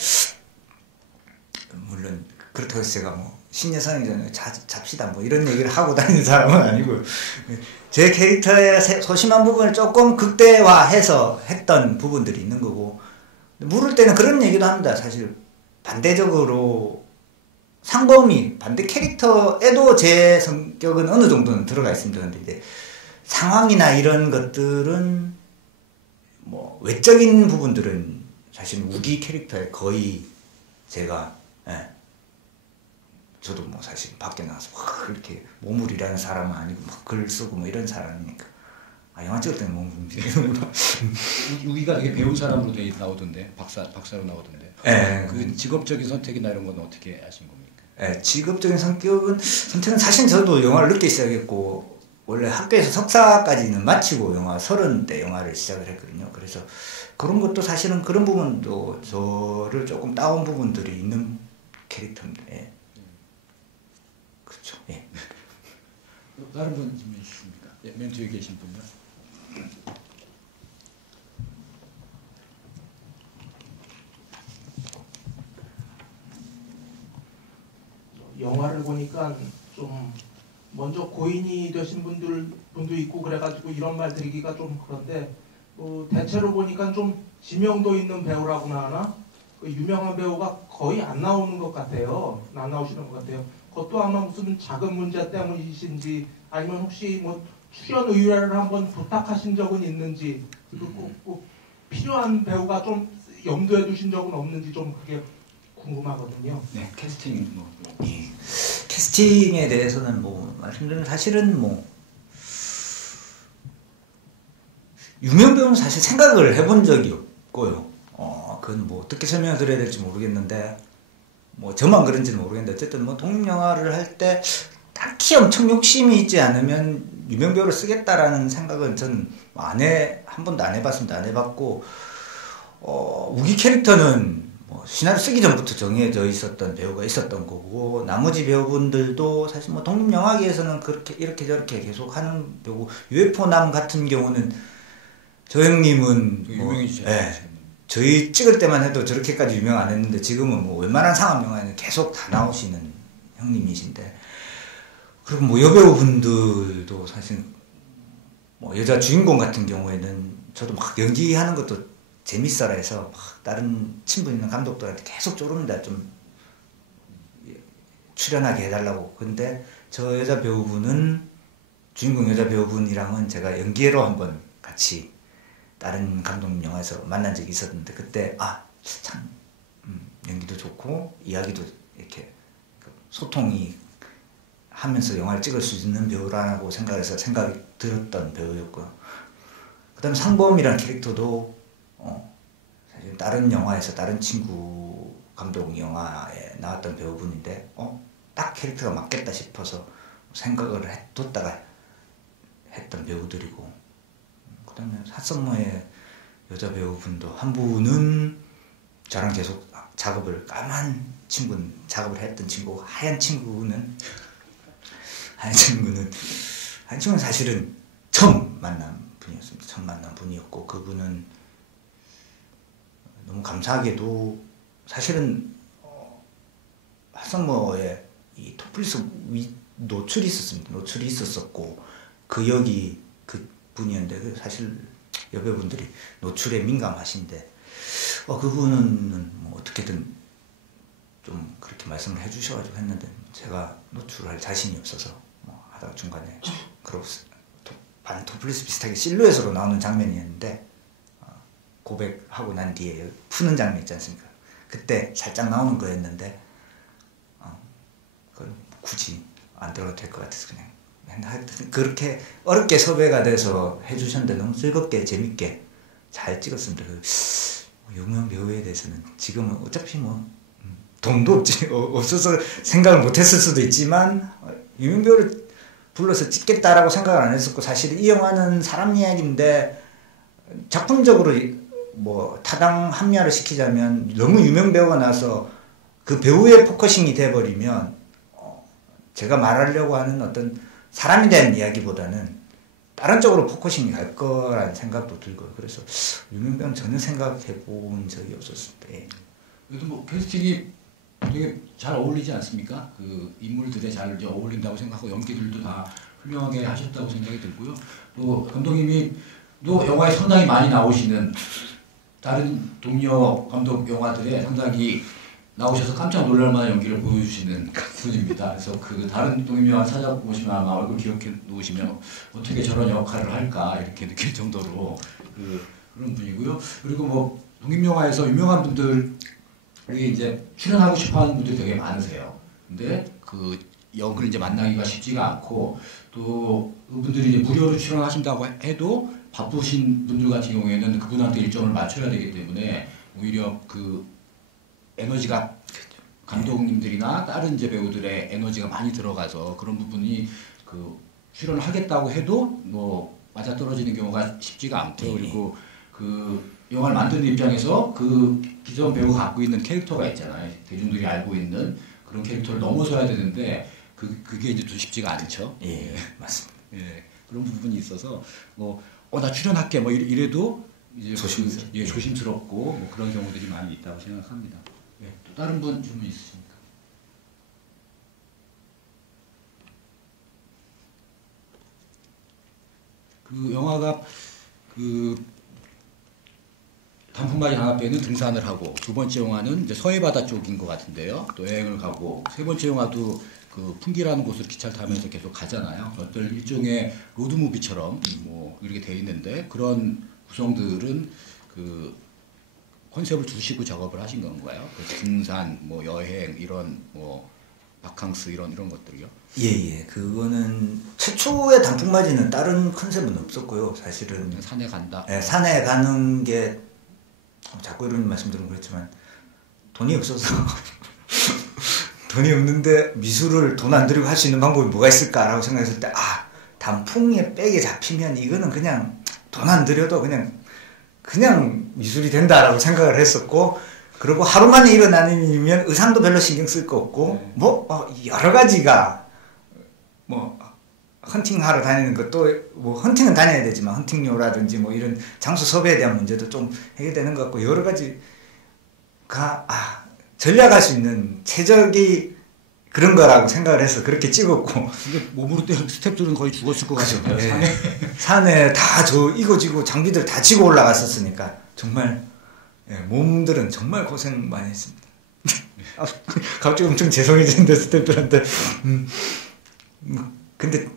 그렇다고 해서 제가 뭐 신여성이잖아요. 잡시다 뭐 이런 얘기를 하고 다니는 사람은 아니고 제 캐릭터의 소심한 부분을 조금 극대화해서 했던 부분들이 있는 거고 물을 때는 그런 얘기도 합니다. 사실 반대적으로 상범이 반대 캐릭터에도 제 성격은 어느 정도는 들어가 있습니다. 근데 이제 상황이나 이런 것들은 뭐 외적인 부분들은 사실 우기 캐릭터에 거의 제가 저도 뭐 사실 밖에 나가서 막 그렇게 몸을 일하는 사람은 아니고 막 글 쓰고 뭐 이런 사람이니까 영화 찍을 때는 몸 움직이는구나. 우기가 되게 배운 사람으로 나오던데 박사로 나오던데. 그 직업적인 선택이나 이런 건 어떻게 하신 겁니까? 직업적인 선택은 사실 저도 영화를 늦게 시작했고 원래 학교에서 석사까지는 마치고 영화 30대 영화를 시작을 했거든요. 그래서 그런 것도 사실은 그런 부분도 저를 조금 따온 부분들이 있는 캐릭터인데 그렇죠. 예. 다른 분 질문 있습니까? 맨 뒤에 계신 분요. 영화를 보니까 좀 먼저 고인이 되신 분도 있고 그래가지고 이런 말 드리기가 좀 그런데 대체로 보니까 좀 지명도 있는 배우라고나 하나 그 유명한 배우가 거의 안 나오는 것 같아요. 안 나오시는 것 같아요. 그것도 아마 무슨 자금 문제 때문이신지 아니면 혹시 뭐 출연 의뢰를 한번 부탁하신 적은 있는지 그리고 꼭 필요한 배우가 좀 염두에 두신 적은 없는지 좀 그게 궁금하거든요. 네, 캐스팅 뭐. 예. 캐스팅에 대해서는 뭐 말씀드리면 사실은 뭐 유명 배우는 사실 생각을 해본 적이 없고요. 그건 뭐 어떻게 설명을 드려야 될지 모르겠는데 뭐 저만 그런지는 모르겠는데 어쨌든 뭐 독립영화를 할 때 딱히 엄청 욕심이 있지 않으면 유명 배우를 쓰겠다라는 생각은 저는 한 번도 안 해봤습니다. 안 해봤고 우기 캐릭터는 뭐 시나리오 쓰기 전부터 정해져 있었던 배우가 있었던 거고 나머지 배우분들도 사실 뭐 독립영화계에서는 그렇게 이렇게 저렇게 계속 하는 배우고 UFO남 같은 경우는 저 형님은 유명해지죠. 저희 찍을 때만 해도 저렇게까지 유명 안 했는데 지금은 뭐 웬만한 상업 영화에는 계속 다 나오시는 형님이신데 그리고 뭐 여배우분들도 사실 뭐 여자 주인공 같은 경우에는 저도 막 연기하는 것도 재밌어라 해서 막 다른 친분 있는 감독들한테 계속 쪼릅니다. 좀 출연하게 해달라고. 근데 저 여자 배우분은 주인공 여자 배우분이랑은 제가 연기로 한번 같이 다른 감독님 영화에서 만난 적이 있었는데 그때 참 연기도 좋고 이야기도 이렇게 소통이 하면서 영화를 찍을 수 있는 배우라고 생각해서 생각이 들었던 배우였고요. 그 다음에 상범이라는 캐릭터도 사실 다른 영화에서 다른 친구 감독 영화에 나왔던 배우분인데 딱 캐릭터가 맞겠다 싶어서 생각을 뒀다가 했던 배우들이고 그 다음에 핫썸머의 여자 배우분도 한 분은 저랑 계속 까만 친구는 작업을 했던 친구고 하얀 친구는 사실은 처음 만난 분이었습니다. 처음 만난 분이었고 그분은 너무 감사하게도 사실은 핫썸머의 이 토플리스 노출이 있었습니다. 노출이 있었었고 그 여기 그 분이었는데 사실 여배우분들이 노출에 민감하신데 그분은 뭐 어떻게든 좀 그렇게 말씀을 해주셔가지고 했는데 제가 노출할 자신이 없어서 뭐 하다가 중간에 반 토플리스 비슷하게 실루엣으로 나오는 장면이었는데 고백하고 난 뒤에 푸는 장면 있지 않습니까? 그때 살짝 나오는 거였는데 그건 굳이 안 들어도 될 것 같아서 그냥 하여튼 그렇게 어렵게 섭외가 돼서 해주셨는데 너무 즐겁게 재밌게 잘 찍었습니다. 유명 배우에 대해서는 지금은 어차피 뭐 돈도 없어서 생각을 못했을 수도 있지만 유명 배우를 불러서 찍겠다라고 생각을 안 했었고 사실 이 영화는 사람 이야기인데 작품적으로 뭐 타당 합리화를 시키자면 너무 유명 배우가 나와서 그 배우의 포커싱이 돼버리면 제가 말하려고 하는 어떤 사람에 대한 이야기보다는 다른 쪽으로 포커싱이 갈 거라는 생각도 들고요. 그래서 유명 배우는 전혀 생각해 본 적이 없었을 때. 그래도 뭐 캐스팅이 되게 잘 어울리지 않습니까? 그 인물들에 잘 이제 어울린다고 생각하고 연기들도 다 훌륭하게 하셨다고 생각이 들고요. 또 감독님이 또 영화에 상당히 많이 나오시는 다른 동료 감독 영화들에 상당히 나오셔서 깜짝 놀랄 만한 연기를 보여주시는 분입니다. 그래서 그 다른 독립 영화 찾아보시면 아마 얼굴 기억해 놓으시면 어떻게 저런 역할을 할까 이렇게 느낄 정도로 그런 분이고요. 그리고 뭐 독립 영화에서 유명한 분들이 이제 출연하고 싶어하는 분들이 되게 많으세요. 근데 그 역을 이제 만나기가 쉽지가 않고 또 그분들이 이제 무료로 출연하신다고 해도 바쁘신 분들 같은 경우에는 그분한테 일정을 맞춰야 되기 때문에 오히려 그 에너지가 감독님들이나 다른 이제 배우들의 에너지가 많이 들어가서 그런 부분이 그 출연을 하겠다고 해도 뭐 맞아떨어지는 경우가 쉽지가 않고요. 그리고 그 영화를 만드는 입장에서 그 기존 배우가 갖고 있는 캐릭터가 있잖아요. 대중들이 알고 있는 그런 캐릭터를 넘어서야 되는데 그게 이제 또 쉽지가 않죠. 예, 맞습니다. 예, 그런 부분이 있어서 뭐 나 출연할게 뭐 이래도 이제 조심스럽고 뭐 그런 경우들이 많이 있다고 생각합니다. 예, 또 다른 분 질문 있으십니까? 그 영화가 그 단풍바지 장합배는 등산을 하고 두 번째 영화는 이제 서해바다 쪽인 것 같은데요. 또 여행을 가고 세 번째 영화도 그 풍기라는 곳을 기차를 타면서 계속 가잖아요. 어떤 일종의 로드무비처럼 뭐 이렇게 돼 있는데 그런 구성들은 그 컨셉을 두시고 작업을 하신 건가요? 그 등산, 뭐 여행 이런 뭐 바캉스 이런 것들이요? 예. 그거는 최초의 단풍맞이는 다른 컨셉은 없었고요. 사실은 그냥 산에 간다. 예, 산에 가는 게 자꾸 이런 말씀드리면 그렇지만 돈이 없어서 돈이 없는데 미술을 돈 안 들이고 할 수 있는 방법이 뭐가 있을까라고 생각했을 때 단풍에 백에 잡히면 이거는 그냥 돈 안 들여도 그냥 미술이 된다라고 생각을 했었고, 그리고 하루 만에 일어나는 일이면 의상도 별로 신경 쓸 거 없고 뭐 여러 가지가 뭐 헌팅하러 다니는 것도 뭐 헌팅은 다녀야 되지만 헌팅료라든지 뭐 이런 장소 섭외에 대한 문제도 좀 해결되는 것 같고 여러 가지가 전략할 수 있는 최적이 그런 거라고 생각을 해서 그렇게 찍었고. 근데 몸으로 때린 스태프들은 거의 죽었을 것 같아요. 네. 산에 다 이거 지고 장비들 다 지고 올라갔었으니까 정말 몸들은 정말 고생 많이 했습니다. 갑자기 엄청 죄송해지는데 스태프들한테. 근데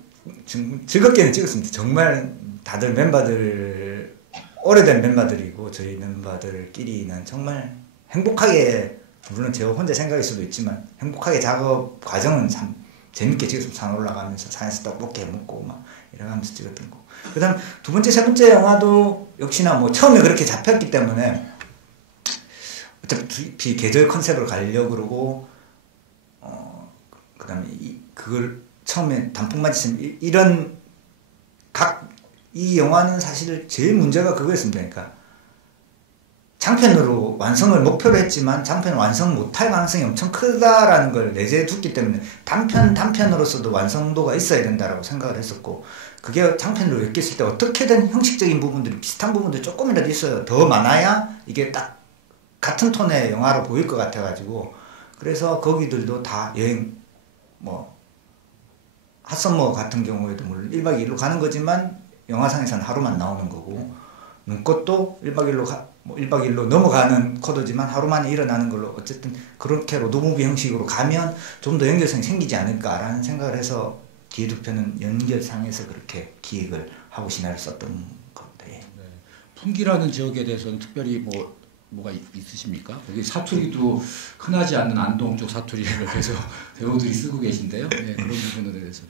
즐겁게는 찍었습니다. 정말 다들 멤버들 오래된 멤버들이고 저희 멤버들끼리는 정말 행복하게, 물론 제가 혼자 생각일 수도 있지만 행복하게 작업 과정은 참 재밌게 찍었습니다. 산 올라가면서 산에서 떡볶이 먹고 막 이러면서 찍었던 거. 그 다음 두 번째 세 번째 영화도 역시나 뭐 처음에 그렇게 잡혔기 때문에 어차피 계절 컨셉으로 가려고 그러고 그 다음에 그걸 처음에 단풍맞이 이런 이 영화는 사실 제일 문제가 그거였습니다. 그러니까 장편으로 완성을 목표로 했지만 장편을 완성 못할 가능성이 엄청 크다라는 걸 내재해 뒀기 때문에 단편으로서도 완성도가 있어야 된다라고 생각을 했었고, 그게 장편으로 엮였을 때 어떻게든 형식적인 부분들이 비슷한 부분들이 조금이라도 있어요. 더 많아야 이게 딱 같은 톤의 영화로 보일 것 같아가지고, 그래서 거기들도 다 여행 뭐 핫썸머 같은 경우에도 물론 1박 2일로 가는 거지만 영화상에서는 하루만 나오는 거고, 눈꽃도 1박 2일로 넘어가는 코드지만 하루 만에 일어나는 걸로 어쨌든 그렇게 로드무비 형식으로 가면 좀 더 연결성이 생기지 않을까라는 생각을 해서 뒤에 두 편은 연결상에서 그렇게 기획을 하고 시나리오를 썼던 겁니다. 예. 네. 풍기라는 지역에 대해서는 특별히 뭐가 있으십니까? 거기 사투리도 흔하지 않는 안동 쪽 사투리를 계속 배우들이 쓰고 계신데요. 네, 그런 부분에 대해서.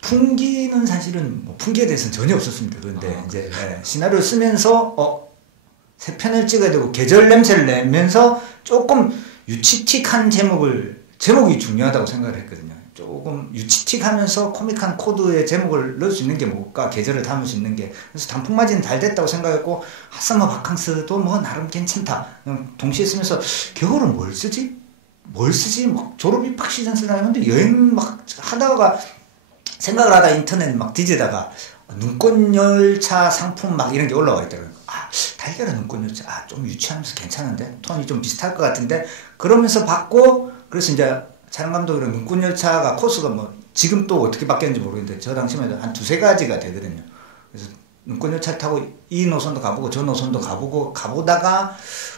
풍기는 사실은 뭐 풍기에 대해서는 전혀 없었습니다. 그런데 이제 시나리오 쓰면서 세 편을 찍어야 되고 계절 냄새를 내면서 조금 유치틱한 제목이 중요하다고 생각을 했거든요. 조금 유치틱하면서 코믹한 코드의 제목을 넣을 수 있는 게 뭘까, 계절을 담을 수 있는 게. 그래서 단풍맞이는 잘 됐다고 생각했고, 핫서머 바캉스도 뭐 나름 괜찮다. 동시에 쓰면서 겨울은 뭘 쓰지? 막 졸업 입학 시즌 쓰려고 했는데 여행 막 하다가 생각을 하다 인터넷 막 뒤지다가 눈꽃열차 상품 막 이런 게 올라와 있더라고요. 달걀은 눈꽃열차 좀 유치하면서 괜찮은데 톤이 좀 비슷할 것 같은데, 그러면서 봤고, 그래서 이제 촬영 감독이랑 눈꽃 열차가 코스가 뭐 지금 또 어떻게 바뀌었는지 모르겠는데 저 당시만 한 두세 가지가 되거든요. 그래서 눈꽃 열차 타고 이 노선도 가보고 저 노선도 가보다가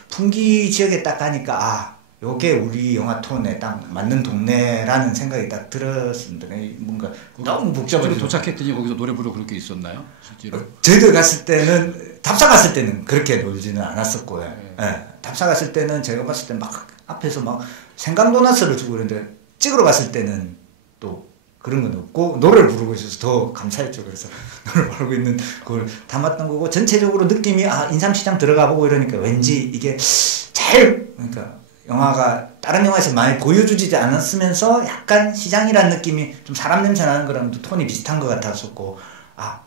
풍기 지역에 딱 가니까 아 요게 우리 영화 톤에 딱 맞는 동네라는 생각이 딱 들었습니다. 뭔가 너무 복잡해서 도착했더니 거기서 노래 부르고 그렇게 있었나요? 실제로? 저희들 갔을 때는 답사 갔을 때는 그렇게 놀지는 않았었고요. 예, 답사 갔을 때는 제가 봤을 때 막 앞에서 막 생강도나스를 주고 그랬는데 찍으러 갔을 때는 또 그런 건 없고 노래를 부르고 있어서 더 감사했죠. 그래서 노래 부르고 있는 그걸 담았던 거고 전체적으로 느낌이 아 인삼시장 들어가 보고 이러니까 왠지 이게 잘 그러니까 영화가 다른 영화에서 많이 보여주지 않았으면서 약간 시장이라는 느낌이 좀 사람 냄새 나는 거랑 또 톤이 비슷한 것 같았었고 아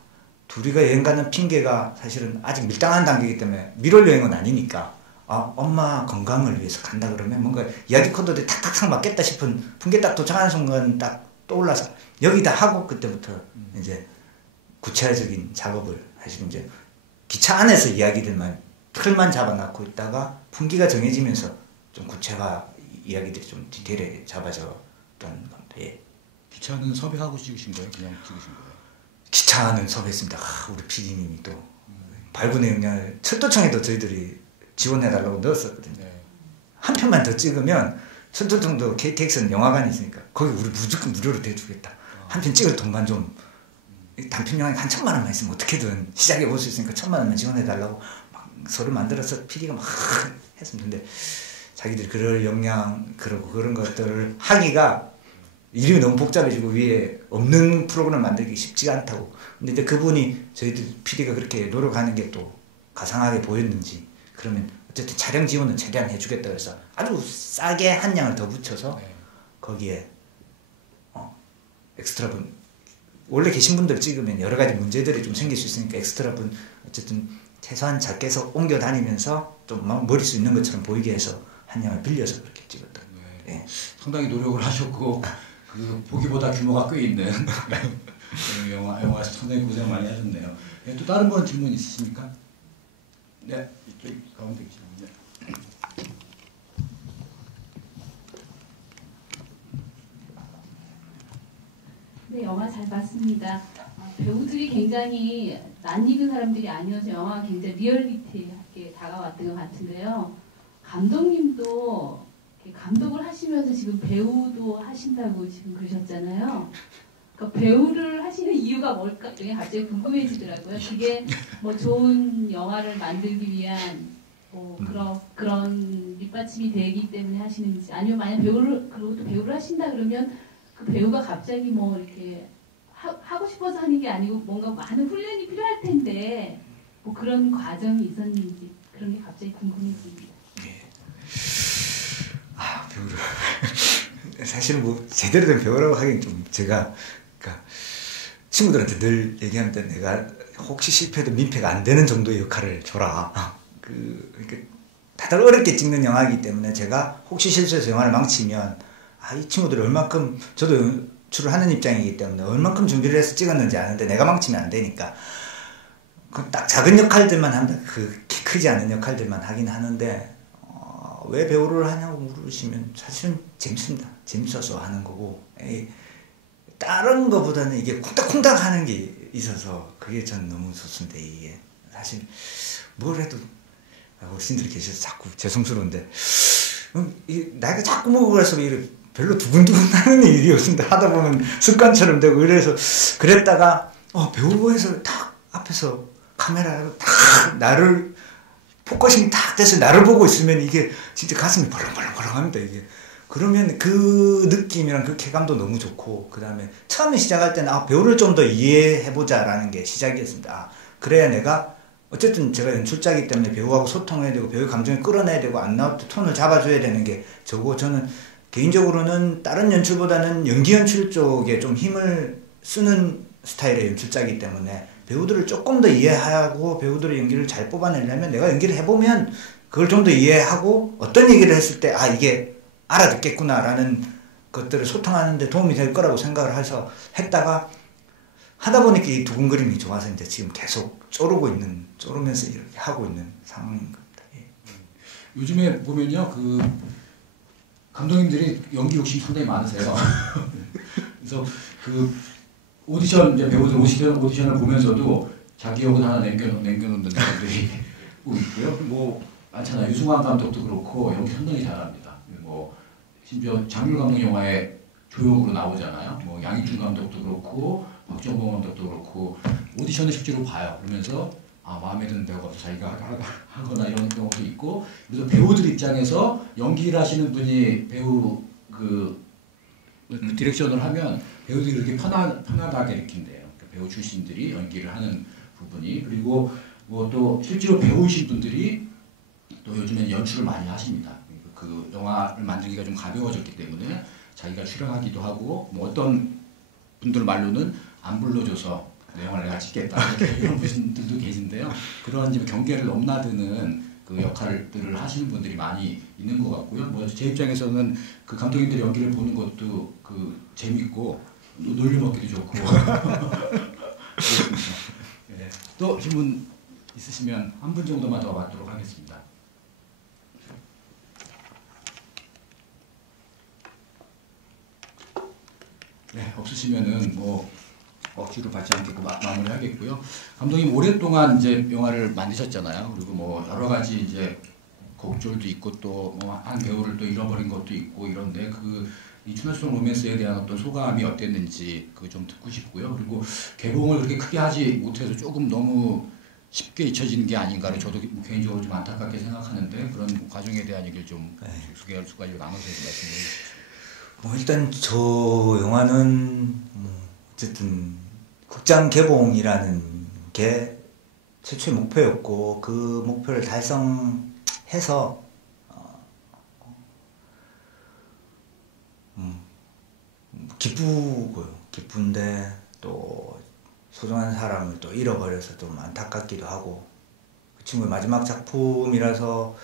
둘이가 여행 가는 핑계가 사실은 아직 밀당한 단계이기 때문에 밀월 여행은 아니니까 아 엄마 건강을 위해서 간다 그러면 뭔가 이야기 코드들이 탁탁탁 맞겠다 싶은 풍계 딱 도착하는 순간 딱 떠올라서 여기다 하고 그때부터 이제 구체적인 작업을 하시면 이제 기차 안에서 이야기들만 틀만 잡아놓고 있다가 풍기가 정해지면서 좀 구체화 이야기들이 좀 디테일하게 잡아졌던 겁니다. 예. 기차는 섭외하고 찍으신 거예요? 그냥 찍으신 거예요? 기차는 섭외했습니다. 아, 우리 PD님이 또 발군의 역량을 철도청에도 저희들이 지원해달라고 넣었었거든요. 네. 한 편만 더 찍으면 철도청도 KTX는 영화관이 있으니까 거기 우리 무조건 무료로 대주겠다. 한 편 찍을 돈만 좀 단편 영화에 한 1,000만 원만 있으면 어떻게든 시작해 볼 수 있으니까 1,000만 원만 지원해달라고 막 서류 만들어서 PD가 막 했습니다. 근데 자기들이 그럴 역량 그러고 그런 것들을 하기가 이름이 너무 복잡해지고 위에 없는 프로그램을 만들기 쉽지가 않다고. 근데 이제 그분이 저희들 PD가 그렇게 노력하는 게 또 가상하게 보였는지 그러면 어쨌든 촬영 지원은 최대한 해주겠다 그래서 아주 싸게 한 양을 더 붙여서 네. 거기에 엑스트라분 원래 계신 분들 찍으면 여러 가지 문제들이 좀 생길 수 있으니까 엑스트라분 어쨌든 최소한 작게 해서 옮겨 다니면서 좀 머리 수 있는 것처럼 보이게 해서 한 양을 빌려서 그렇게 찍었다. 네. 예. 상당히 노력을 하셨고 그 보기보다 규모가 꽤 있는 영화 상당히 고생 많이 하셨네요. 네, 또 다른 분 질문 있으십니까? 네, 이쪽 가운데 계시는데. 네, 영화 잘 봤습니다. 배우들이 굉장히 낯익은 사람들이 아니어서 영화가 굉장히 리얼리티하게 다가왔던 것 같은데요. 감독님도 감독을 하시면서 지금 배우도 하신다고 지금 그러셨잖아요. 그러니까 배우를 하시는 이유가 뭘까? 그게 갑자기 궁금해지더라고요. 그게 뭐 좋은 영화를 만들기 위한 뭐 그런 밑받침이 되기 때문에 하시는지 아니면 만약 그리고 또 배우를 하신다 그러면 그 배우가 갑자기 뭐 이렇게 하고 싶어서 하는 게 아니고 뭔가 많은 훈련이 필요할 텐데 뭐 그런 과정이 있었는지 그런 게 갑자기 궁금해집니다. 아 배우를 사실은 뭐 제대로 된 배우라고 하긴 좀 제가 그러니까 친구들한테 늘 얘기하는데 내가 혹시 실패해도 민폐가 안 되는 정도의 역할을 줘라. 그러니까 다들 어렵게 찍는 영화이기 때문에 제가 혹시 실수해서 영화를 망치면 아, 이 친구들이 얼만큼 저도 연출을 하는 입장이기 때문에 얼만큼 준비를 해서 찍었는지 아는데 내가 망치면 안 되니까 딱 작은 역할들만 한다. 키 크지 않은 역할들만 하긴 하는데 왜 배우를 하냐고 물으시면 사실은 재밌습니다. 재밌어서 하는 거고 다른 거보다는 이게 쿵닥쿵닥 하는 게 있어서 그게 전 너무 좋습니다. 이게 사실 뭘 해도 어르신들이 계셔서 자꾸 죄송스러운데 나이가 자꾸 먹어가서 별로 두근두근 하는 일이 없습니다. 하다 보면 습관처럼 되고 이래서 그랬다가 배우부에서 딱 앞에서 카메라로 딱 나를 포커싱이 딱 돼서 나를 보고 있으면 이게 진짜 가슴이 벌렁벌렁합니다. 이게 그러면 그 느낌이랑 그 쾌감도 너무 좋고 그 다음에 처음에 시작할 때는 배우를 좀 더 이해해보자라는 게 시작이었습니다. 그래야 내가 어쨌든 제가 연출자이기 때문에 배우하고 소통해야 되고 배우의 감정을 끌어내야 되고 안 나올 때 톤을 잡아줘야 되는 게 저고 저는 개인적으로는 다른 연출보다는 연기 연출 쪽에 좀 힘을 쓰는 스타일의 연출자이기 때문에 배우들을 조금 더 이해하고 배우들의 연기를 잘 뽑아내려면 내가 연기를 해보면 그걸 좀 더 이해하고 어떤 얘기를 했을 때 이게 알아듣겠구나라는 것들을 소통하는 데 도움이 될 거라고 생각을 해서 했다가 하다 보니까 이 두근거림이 좋아서 이제 지금 계속 쪼르면서 이렇게 하고 있는 상황인 겁니다. 예. 요즘에 보면요, 감독님들이 연기 욕심이 상당히 많으세요. 그래서 그 오디션 이제 배우들 오디션을 보면서도 자기 역은 하나 남겨놓는 사람들이 있고요. 뭐 많잖아요. 유승환 감독도 그렇고 연기 상당히 잘합니다. 뭐 심지어 장률 감독 영화에 조역으로 나오잖아요. 뭐 양익준 감독도 그렇고 박정범 감독도 그렇고 오디션을 실제로 봐요. 그러면서 아 마음에 드는 배우가 없어 자기가 하거나 이런 경우도 있고, 그래서 배우들 입장에서 연기를 하시는 분이 배우 그 디렉션을 하면 배우들이 그렇게 편하게 느낀대요. 그러니까 배우 출신들이 연기를 하는 부분이. 그리고 뭐 또 실제로 배우신 분들이 또 요즘에는 연출을 많이 하십니다. 그 영화를 만들기가 좀 가벼워졌기 때문에 자기가 출연하기도 하고, 뭐 어떤 분들 말로는 안 불러줘서 내 영화를 내가 찍겠다 이런 분들도 계신데요. 그런 좀 경계를 넘나드는 그 역할들을 하시는 분들이 많이 있는 것 같고요. 뭐 제 입장에서는 그 감독님들 연기를 보는 것도 그 재밌고 놀려먹기도 좋고. 네. 또 질문 있으시면 한 분 정도만 더 받도록 하겠습니다. 네, 없으시면은 뭐 억지로 받지 않겠고 마무리하겠고요. 감독님 오랫동안 이제 영화를 만드셨잖아요. 그리고 뭐 여러 가지 이제 곡절도 있고 또 뭐 한 배우를 또 잃어버린 것도 있고 이런데 이 추노스톤 로맨스에 대한 어떤 소감이 어땠는지 그거 좀 듣고 싶고요. 그리고 개봉을 그렇게 크게 하지 못해서 조금 너무 쉽게 잊혀지는 게 아닌가를 저도 개인적으로 좀 안타깝게 생각하는데, 그런 과정에 대한 얘기를 좀 소개할 수가 있고 나눠서 말씀해 주시죠. 뭐 일단 저 영화는 뭐 어쨌든 극장 개봉이라는 게 최초의 목표였고, 그 목표를 달성해서 기쁘고요. 기쁜데 또 소중한 사람을 또 잃어버려서 좀 안타깝기도 하고, 그 친구의 마지막 작품이라서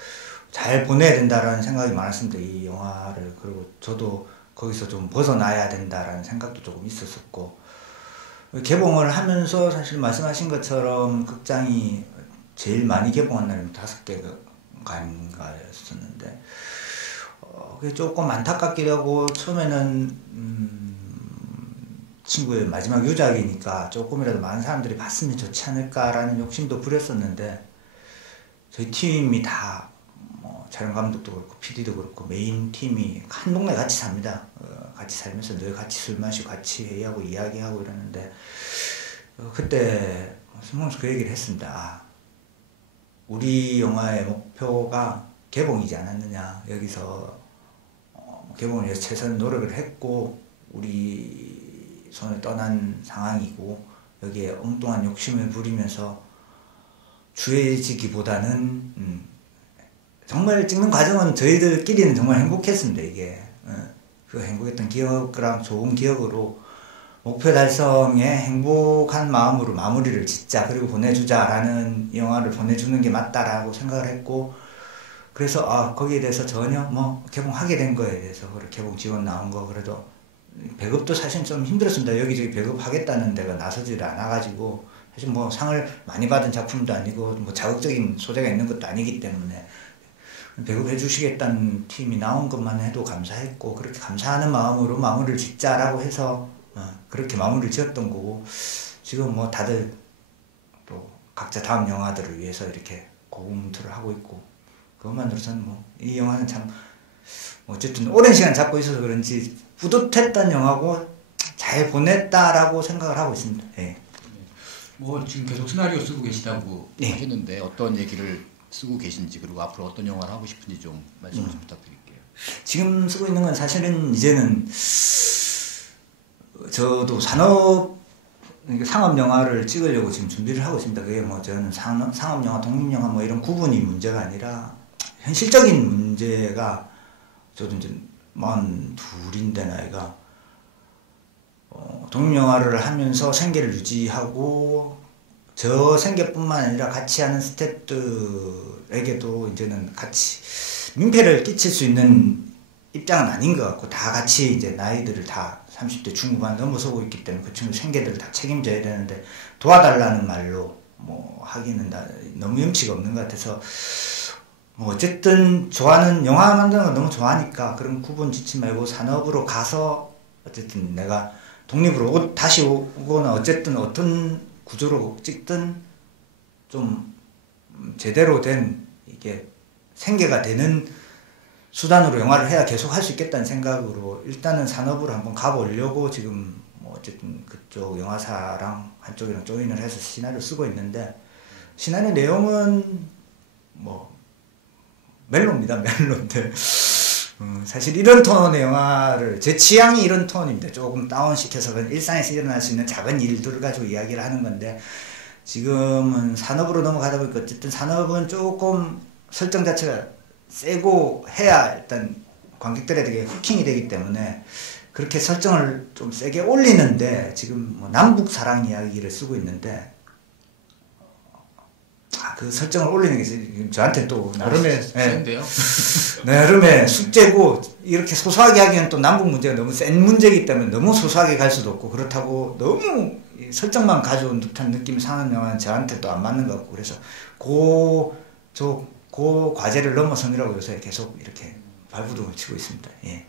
잘 보내야 된다라는 생각이 많았습니다. 이 영화를. 그리고 저도 거기서 좀 벗어나야 된다라는 생각도 조금 있었었고, 개봉을 하면서 사실 말씀하신 것처럼 극장이 제일 많이 개봉한 날은 5개가였었는데 그게 조금 안타깝기도 하고, 처음에는 친구의 마지막 유작이니까 조금이라도 많은 사람들이 봤으면 좋지 않을까라는 욕심도 부렸었는데, 저희 팀이 다 촬영 감독도 그렇고 PD도 그렇고 메인 팀이 한 동네 같이 삽니다. 같이 살면서 늘 같이 술 마시고 같이 회의하고 이야기하고 이러는데, 그때 숨으면서 그 얘기를 했습니다. 아, 우리 영화의 목표가 개봉이지 않았느냐. 여기서 개봉을 위해서 최선 노력을 했고 우리 손을 떠난 상황이고, 여기에 엉뚱한 욕심을 부리면서 주의지기보다는 정말 찍는 과정은 저희들끼리는 정말 행복했습니다. 이게 그 행복했던 기억이랑 좋은 기억으로 목표 달성에 행복한 마음으로 마무리를 짓자, 그리고 보내주자라는 영화를 보내주는 게 맞다라고 생각을 했고, 그래서 거기에 대해서 전혀 뭐 개봉하게 된 거에 대해서, 그리고 개봉 지원 나온 거, 그래도 배급도 사실 좀 힘들었습니다. 여기저기 배급하겠다는 데가 나서지를 않아가지고, 사실 뭐 상을 많이 받은 작품도 아니고 뭐 자극적인 소재가 있는 것도 아니기 때문에 배급해 주시겠다는 팀이 나온 것만 해도 감사했고, 그렇게 감사하는 마음으로 마무리를 짓자라고 해서 그렇게 마무리를 지었던 거고, 지금 뭐 다들 또 각자 다음 영화들을 위해서 이렇게 고군분투를 하고 있고, 그것만으로서는 뭐 이 영화는 참 어쨌든 오랜 시간 잡고 있어서 그런지 뿌듯했던 영화고 잘 보냈다라고 생각을 하고 있습니다. 네. 뭐 지금 계속 시나리오 쓰고 계시다고 네. 하셨는데 어떤 얘기를 쓰고 계신지, 그리고 앞으로 어떤 영화를 하고 싶은지 좀 말씀 좀 부탁드릴게요. 지금 쓰고 있는 건 사실은 이제는 저도 상업 영화를 찍으려고 지금 준비를 하고 있습니다. 그게 뭐 저는 상업 영화, 독립 영화 뭐 이런 구분이 문제가 아니라 현실적인 문제가, 저도 이제 42인데 나이가 독립 영화를 하면서 생계를 유지하고, 저 생계뿐만 아니라 같이 하는 스태프들에게도 이제는 같이 민폐를 끼칠 수 있는 입장은 아닌 것 같고, 다 같이 이제 나이들을 다 30대 중후반 넘어서고 있기 때문에 그 친구 생계들을 다 책임져야 되는데, 도와달라는 말로 뭐 하기는 너무 염치가 없는 것 같아서 뭐 어쨌든 좋아하는 영화 만드는 거 너무 좋아하니까 그런 구분 짓지 말고 산업으로 가서 어쨌든 내가 독립으로 다시 오거나 어쨌든 어떤 구조로 찍든 좀 제대로 된 이게 생계가 되는 수단으로 영화를 해야 계속 할 수 있겠다는 생각으로 일단은 산업으로 한번 가보려고 지금 뭐 어쨌든 그쪽 영화사랑 한쪽이랑 조인을 해서 시나리오 쓰고 있는데 시나리오 내용은 뭐 멜로입니다. 멜로인데 사실 이런 톤의 영화를 제 취향이 이런 톤입니다. 조금 다운시켜서 일상에서 일어날 수 있는 작은 일들을 가지고 이야기를 하는 건데 지금은 산업으로 넘어가다 보니까 어쨌든 산업은 조금 설정 자체가 세고 해야 일단 관객들에게 후킹이 되기 때문에 그렇게 설정을 좀 세게 올리는데 지금 뭐 남북 사랑 이야기를 쓰고 있는데 그 설정을 올리는 게 저한테 또 나름의 센데요? 나름의 숙제고 이렇게 소소하게 하기엔 또 남북 문제가 너무 센 문제이기 때문에 너무 소소하게 갈 수도 없고 그렇다고 너무 설정만 가져온 듯한 느낌이 사는 영화는 저한테 또 안 맞는 것 같고 그래서 그 과제를 넘어서느라고 요새 계속 이렇게 발부둥을 치고 있습니다. 예.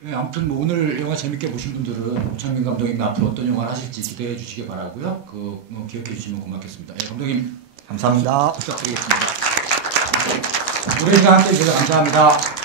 네, 아무튼 뭐 오늘 영화 재밌게 보신 분들은 오창민 감독님 앞으로 어떤 영화를 하실지 기대해 주시기 바라고요. 뭐 기억해 주시면 고맙겠습니다. 예, 감독님 감사합니다. 부탁드리겠습니다. 노래가 함께 해주셔서 감사합니다.